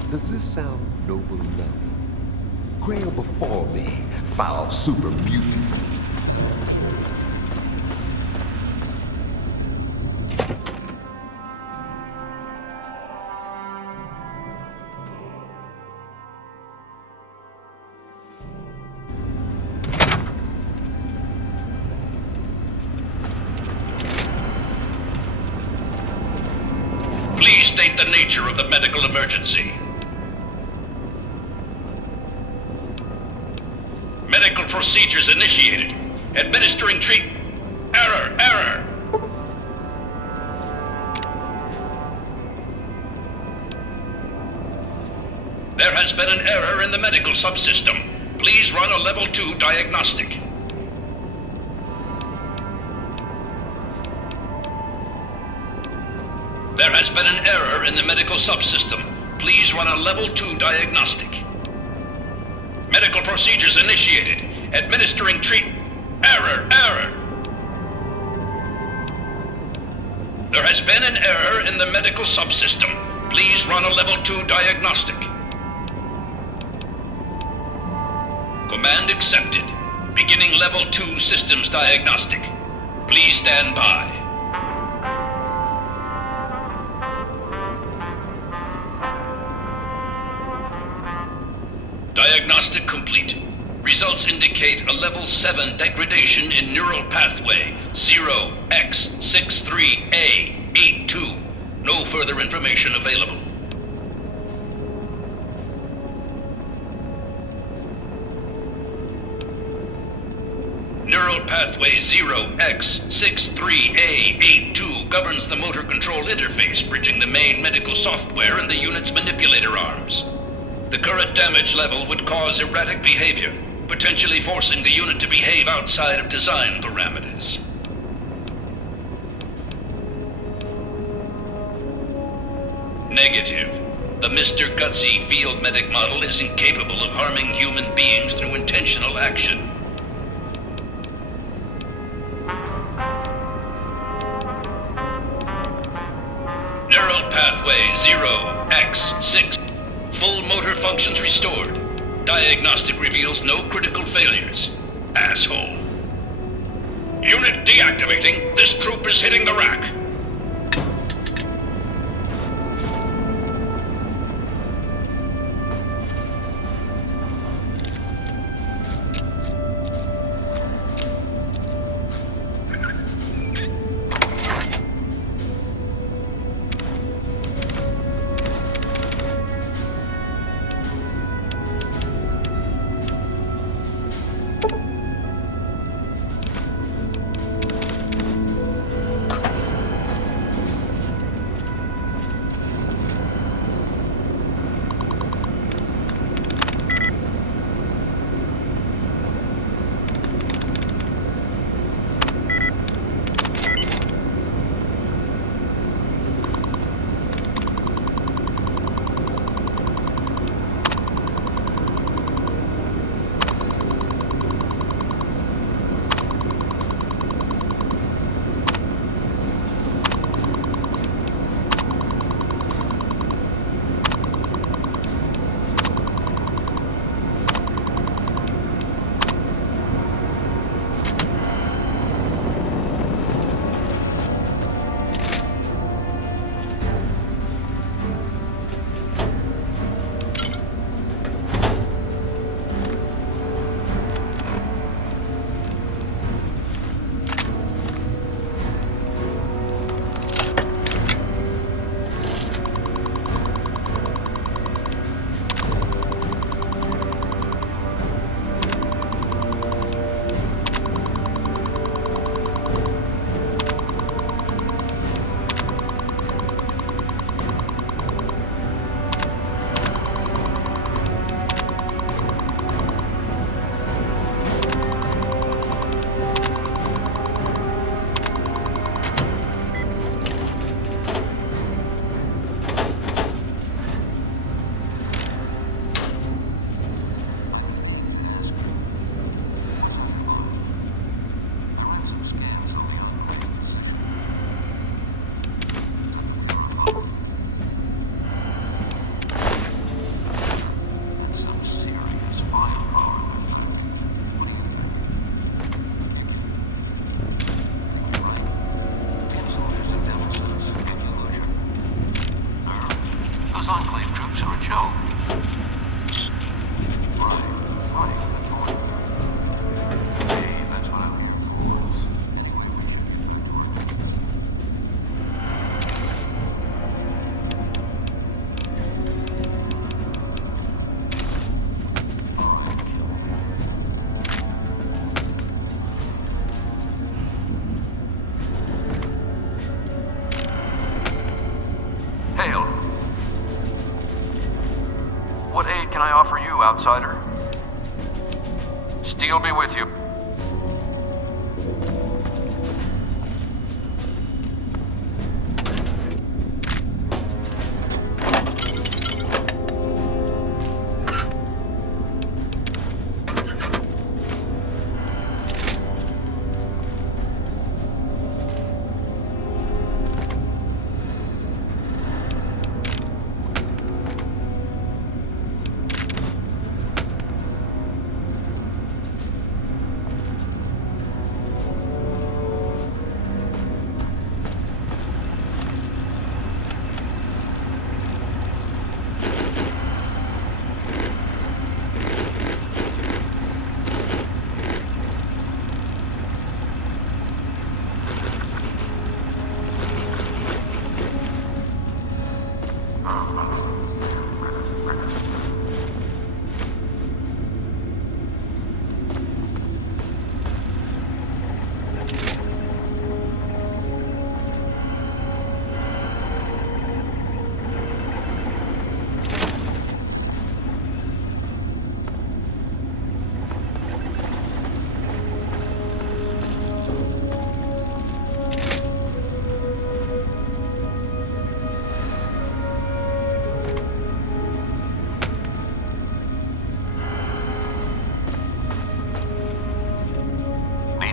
Does this sound noble enough? Quail before me, foul super mutant. Please state the nature of the medical emergency. Medical procedures initiated. Administering Error! There has been an error in the medical subsystem. Please run a level 2 diagnostic. There has been an error in the medical subsystem. Please run a level 2 diagnostic. Medical procedures initiated. Administering Error! There has been an error in the medical subsystem. Please run a level 2 diagnostic. Command accepted. Beginning level 2 systems diagnostic. Please stand by. Diagnostic complete. Results indicate a level 7 degradation in neural pathway 0x63A82. No further information available. Neural pathway 0x63A82 governs the motor control interface, bridging the main medical software and the unit's manipulator arms. The current damage level would cause erratic behavior, potentially forcing the unit to behave outside of design parameters. Negative. The Mr. Gutsy field medic model is incapable of harming human beings through intentional action. Neural pathway 0x6. Full motor functions restored. Diagnostic reveals no critical failures. Asshole. Unit deactivating. This troop is hitting the rack. Those Enclave troops are a joke. Hail. What aid can I offer you, outsider? Steel be with you.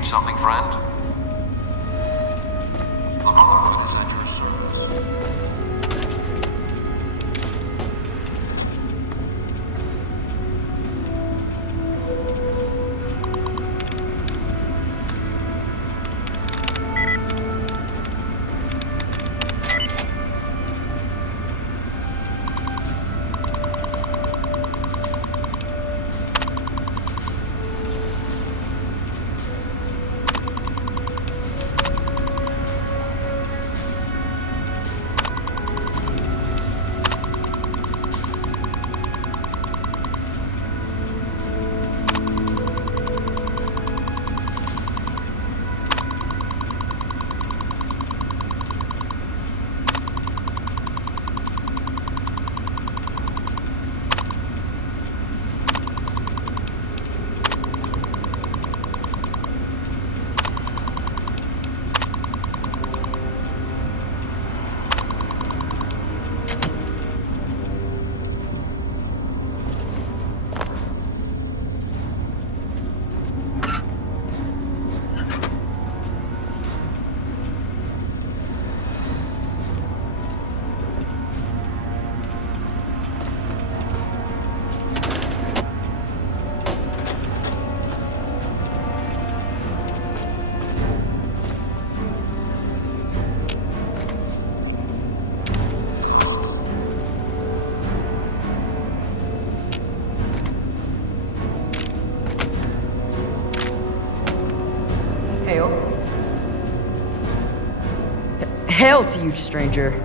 Something, friend? Look over the presenters. Hail to you, stranger.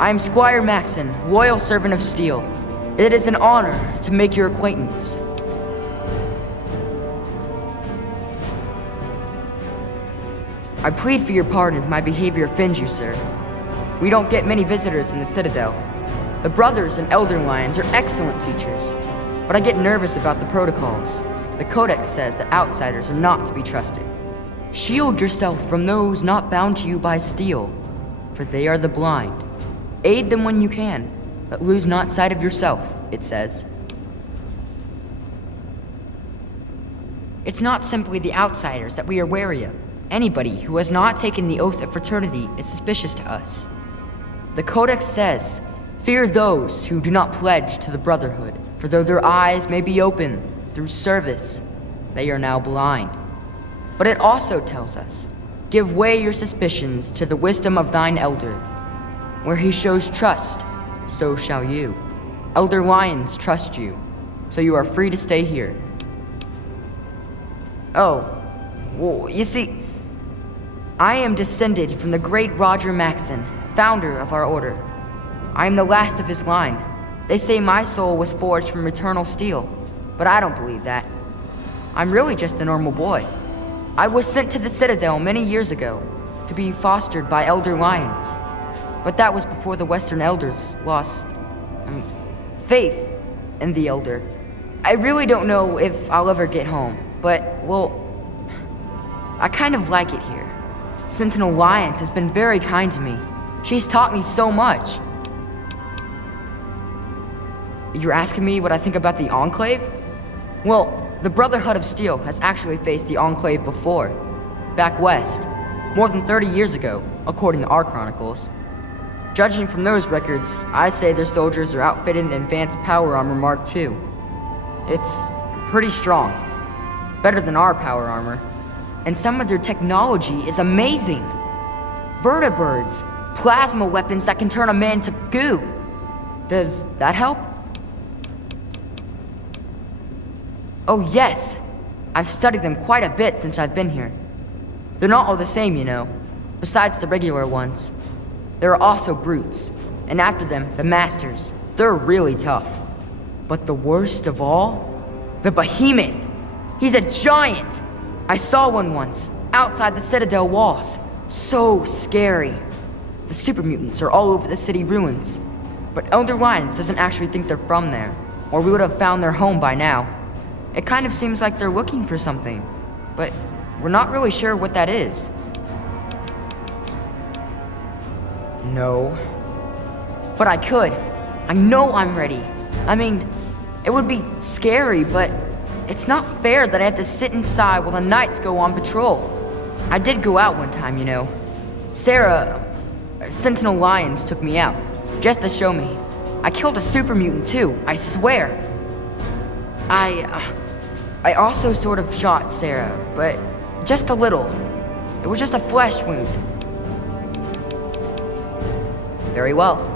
I am Squire Maxon, loyal servant of Steel. It is an honor to make your acquaintance. I plead for your pardon if my behavior offends you, sir. We don't get many visitors in the Citadel. The Brothers and Elder Lions are excellent teachers, but I get nervous about the protocols. The Codex says that outsiders are not to be trusted. Shield yourself from those not bound to you by steel, for they are the blind. Aid them when you can, but lose not sight of yourself, it says. It's not simply the outsiders that we are wary of. Anybody who has not taken the oath of fraternity is suspicious to us. The Codex says, fear those who do not pledge to the Brotherhood, for though their eyes may be open through service, they are now blind. But it also tells us, give way your suspicions to the wisdom of thine elder. Where he shows trust, so shall you. Elder Lions trust you, so you are free to stay here. Oh, well, you see, I am descended from the great Roger Maxson, founder of our order. I am the last of his line. They say my soul was forged from eternal steel, but I don't believe that. I'm really just a normal boy. I was sent to the Citadel many years ago to be fostered by Elder Lions, but that was before the Western Elders lost faith in the Elder. I really don't know if I'll ever get home, but, well, I kind of like it here. Sentinel Lyons has been very kind to me. She's taught me so much. You're asking me what I think about the Enclave? Well, the Brotherhood of Steel has actually faced the Enclave before. Back west. More than 30 years ago, according to our chronicles. Judging from those records, I say their soldiers are outfitted in advanced power armor Mark II. It's pretty strong. Better than our power armor. And some of their technology is amazing. Vertibirds, plasma weapons that can turn a man to goo. Does that help? Oh yes, I've studied them quite a bit since I've been here. They're not all the same, you know, besides the regular ones. There are also brutes, and after them, the masters. They're really tough. But the worst of all? The behemoth! He's a giant! I saw one once, outside the Citadel walls. So scary. The Super Mutants are all over the city ruins. But Elder Lions doesn't actually think they're from there, or we would have found their home by now. It kind of seems like they're looking for something, but we're not really sure what that is. No. But I could. I know I'm ready. I mean, it would be scary, but it's not fair that I have to sit inside while the knights go on patrol. I did go out one time, you know. Sarah, Sentinel Lions took me out, just to show me. I killed a super mutant too, I swear. I also sort of shot Sarah, but just a little. It was just a flesh wound. Very well.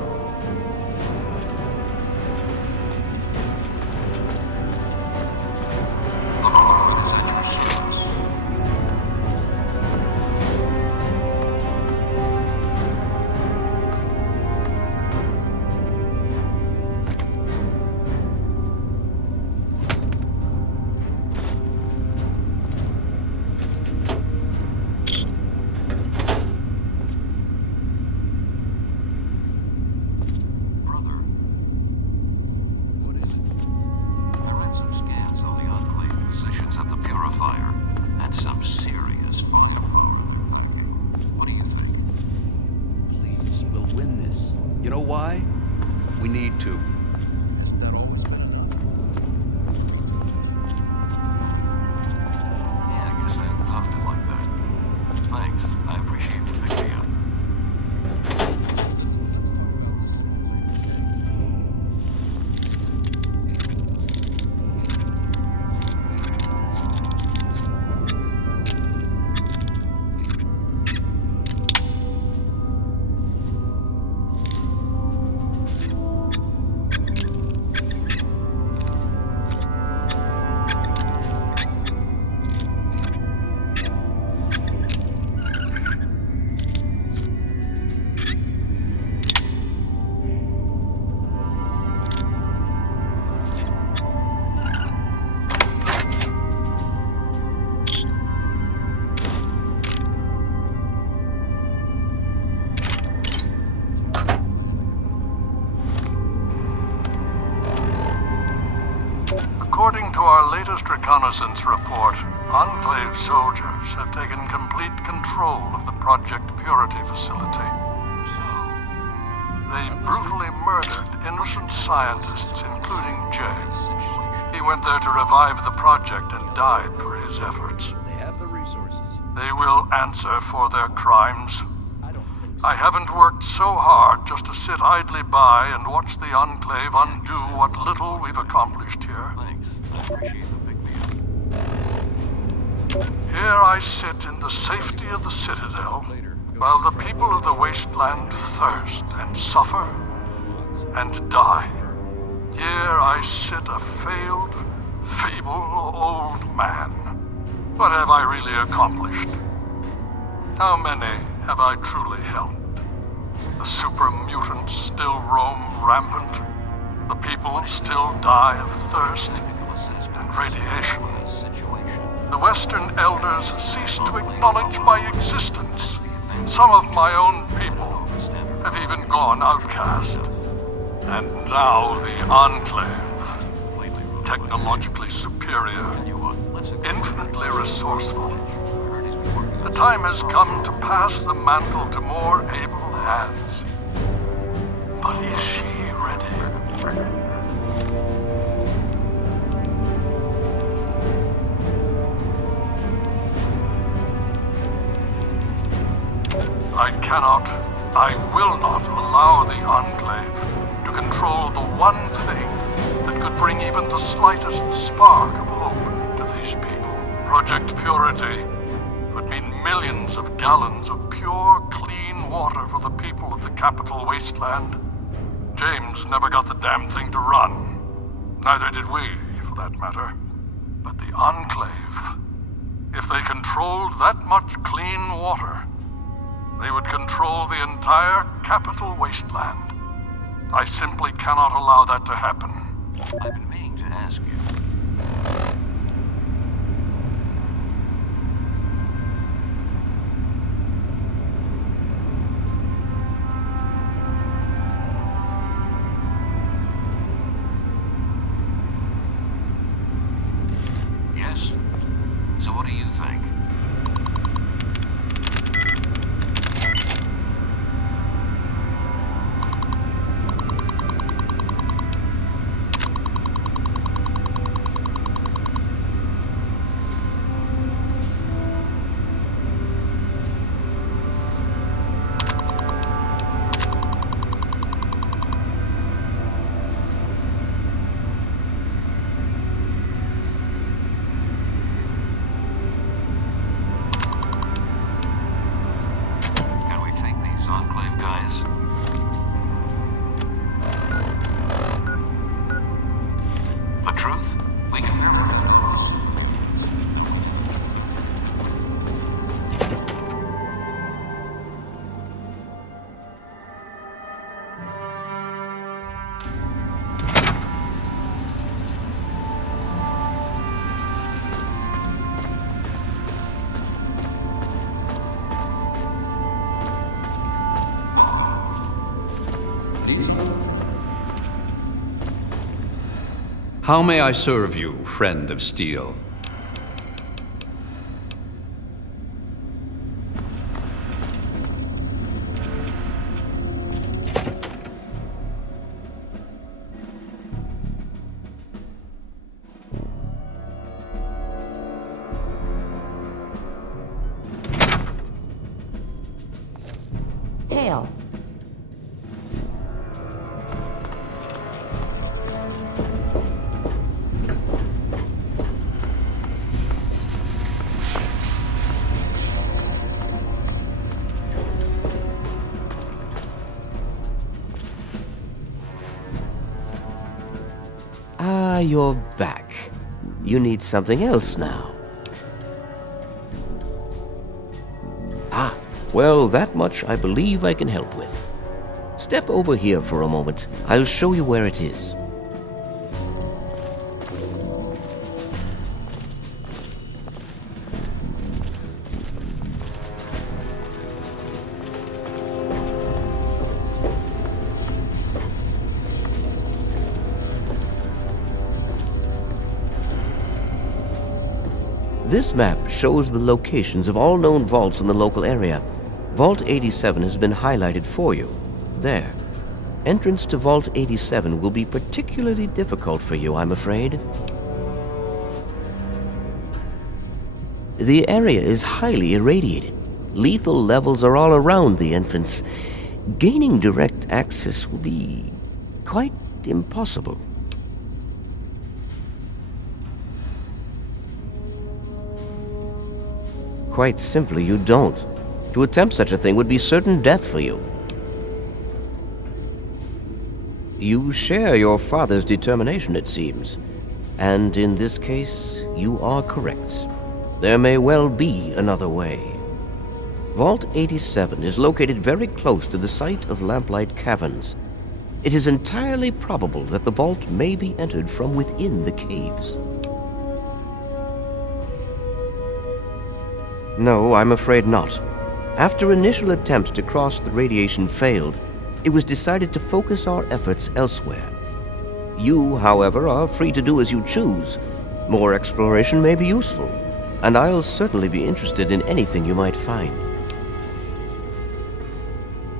According to our latest reconnaissance report, Enclave soldiers have taken complete control of the Project Purity facility. They brutally murdered innocent scientists, including James. He went there to revive the project and died for his efforts. They have the resources. They will answer for their crimes. I haven't worked so hard just to sit idly by and watch the Enclave undo what little we've accomplished here. Here I sit in the safety of the Citadel, while the people of the Wasteland thirst and suffer. and die. Here I sit, a failed, feeble old man. What have I really accomplished? How many have I truly helped? The Super Mutants still roam rampant. The people still die of thirst and radiation. The Western Elders cease to acknowledge my existence. Some of my own people have even gone outcast. And now the Enclave, technologically superior, infinitely resourceful. The time has come to pass the mantle to more able hands. But is she ready? I cannot, I will not allow the Enclave to control the one thing that could bring even the slightest spark of hope to these people. Project Purity would mean millions of gallons of pure, clean water for the people of the Capital Wasteland. James never got the damn thing to run. Neither did we, for that matter. But the Enclave, if they controlled that much clean water, they would control the entire Capital Wasteland. I simply cannot allow that to happen. I've been meaning to ask you. Yes? So what do you think? How may I serve you, friend of steel? Hail. Ah, you're back. You need something else now. Ah, well, that much I believe I can help with. Step over here for a moment. I'll show you where it is. This map shows the locations of all known vaults in the local area. Vault 87 has been highlighted for you. There. Entrance to Vault 87 will be particularly difficult for you, I'm afraid. The area is highly irradiated. Lethal levels are all around the entrance. Gaining direct access will be quite impossible. Quite simply, you don't. To attempt such a thing would be certain death for you. You share your father's determination, it seems. And in this case, you are correct. There may well be another way. Vault 87 is located very close to the site of Lamplight Caverns. It is entirely probable that the vault may be entered from within the caves. No, I'm afraid not. After initial attempts to cross the radiation failed, it was decided to focus our efforts elsewhere. You, however, are free to do as you choose. More exploration may be useful, and I'll certainly be interested in anything you might find.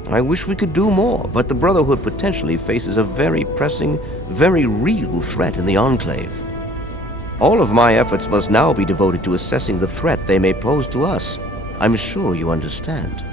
I wish we could do more, but the Brotherhood potentially faces a very pressing, very real threat in the Enclave. All of my efforts must now be devoted to assessing the threat they may pose to us. I'm sure you understand.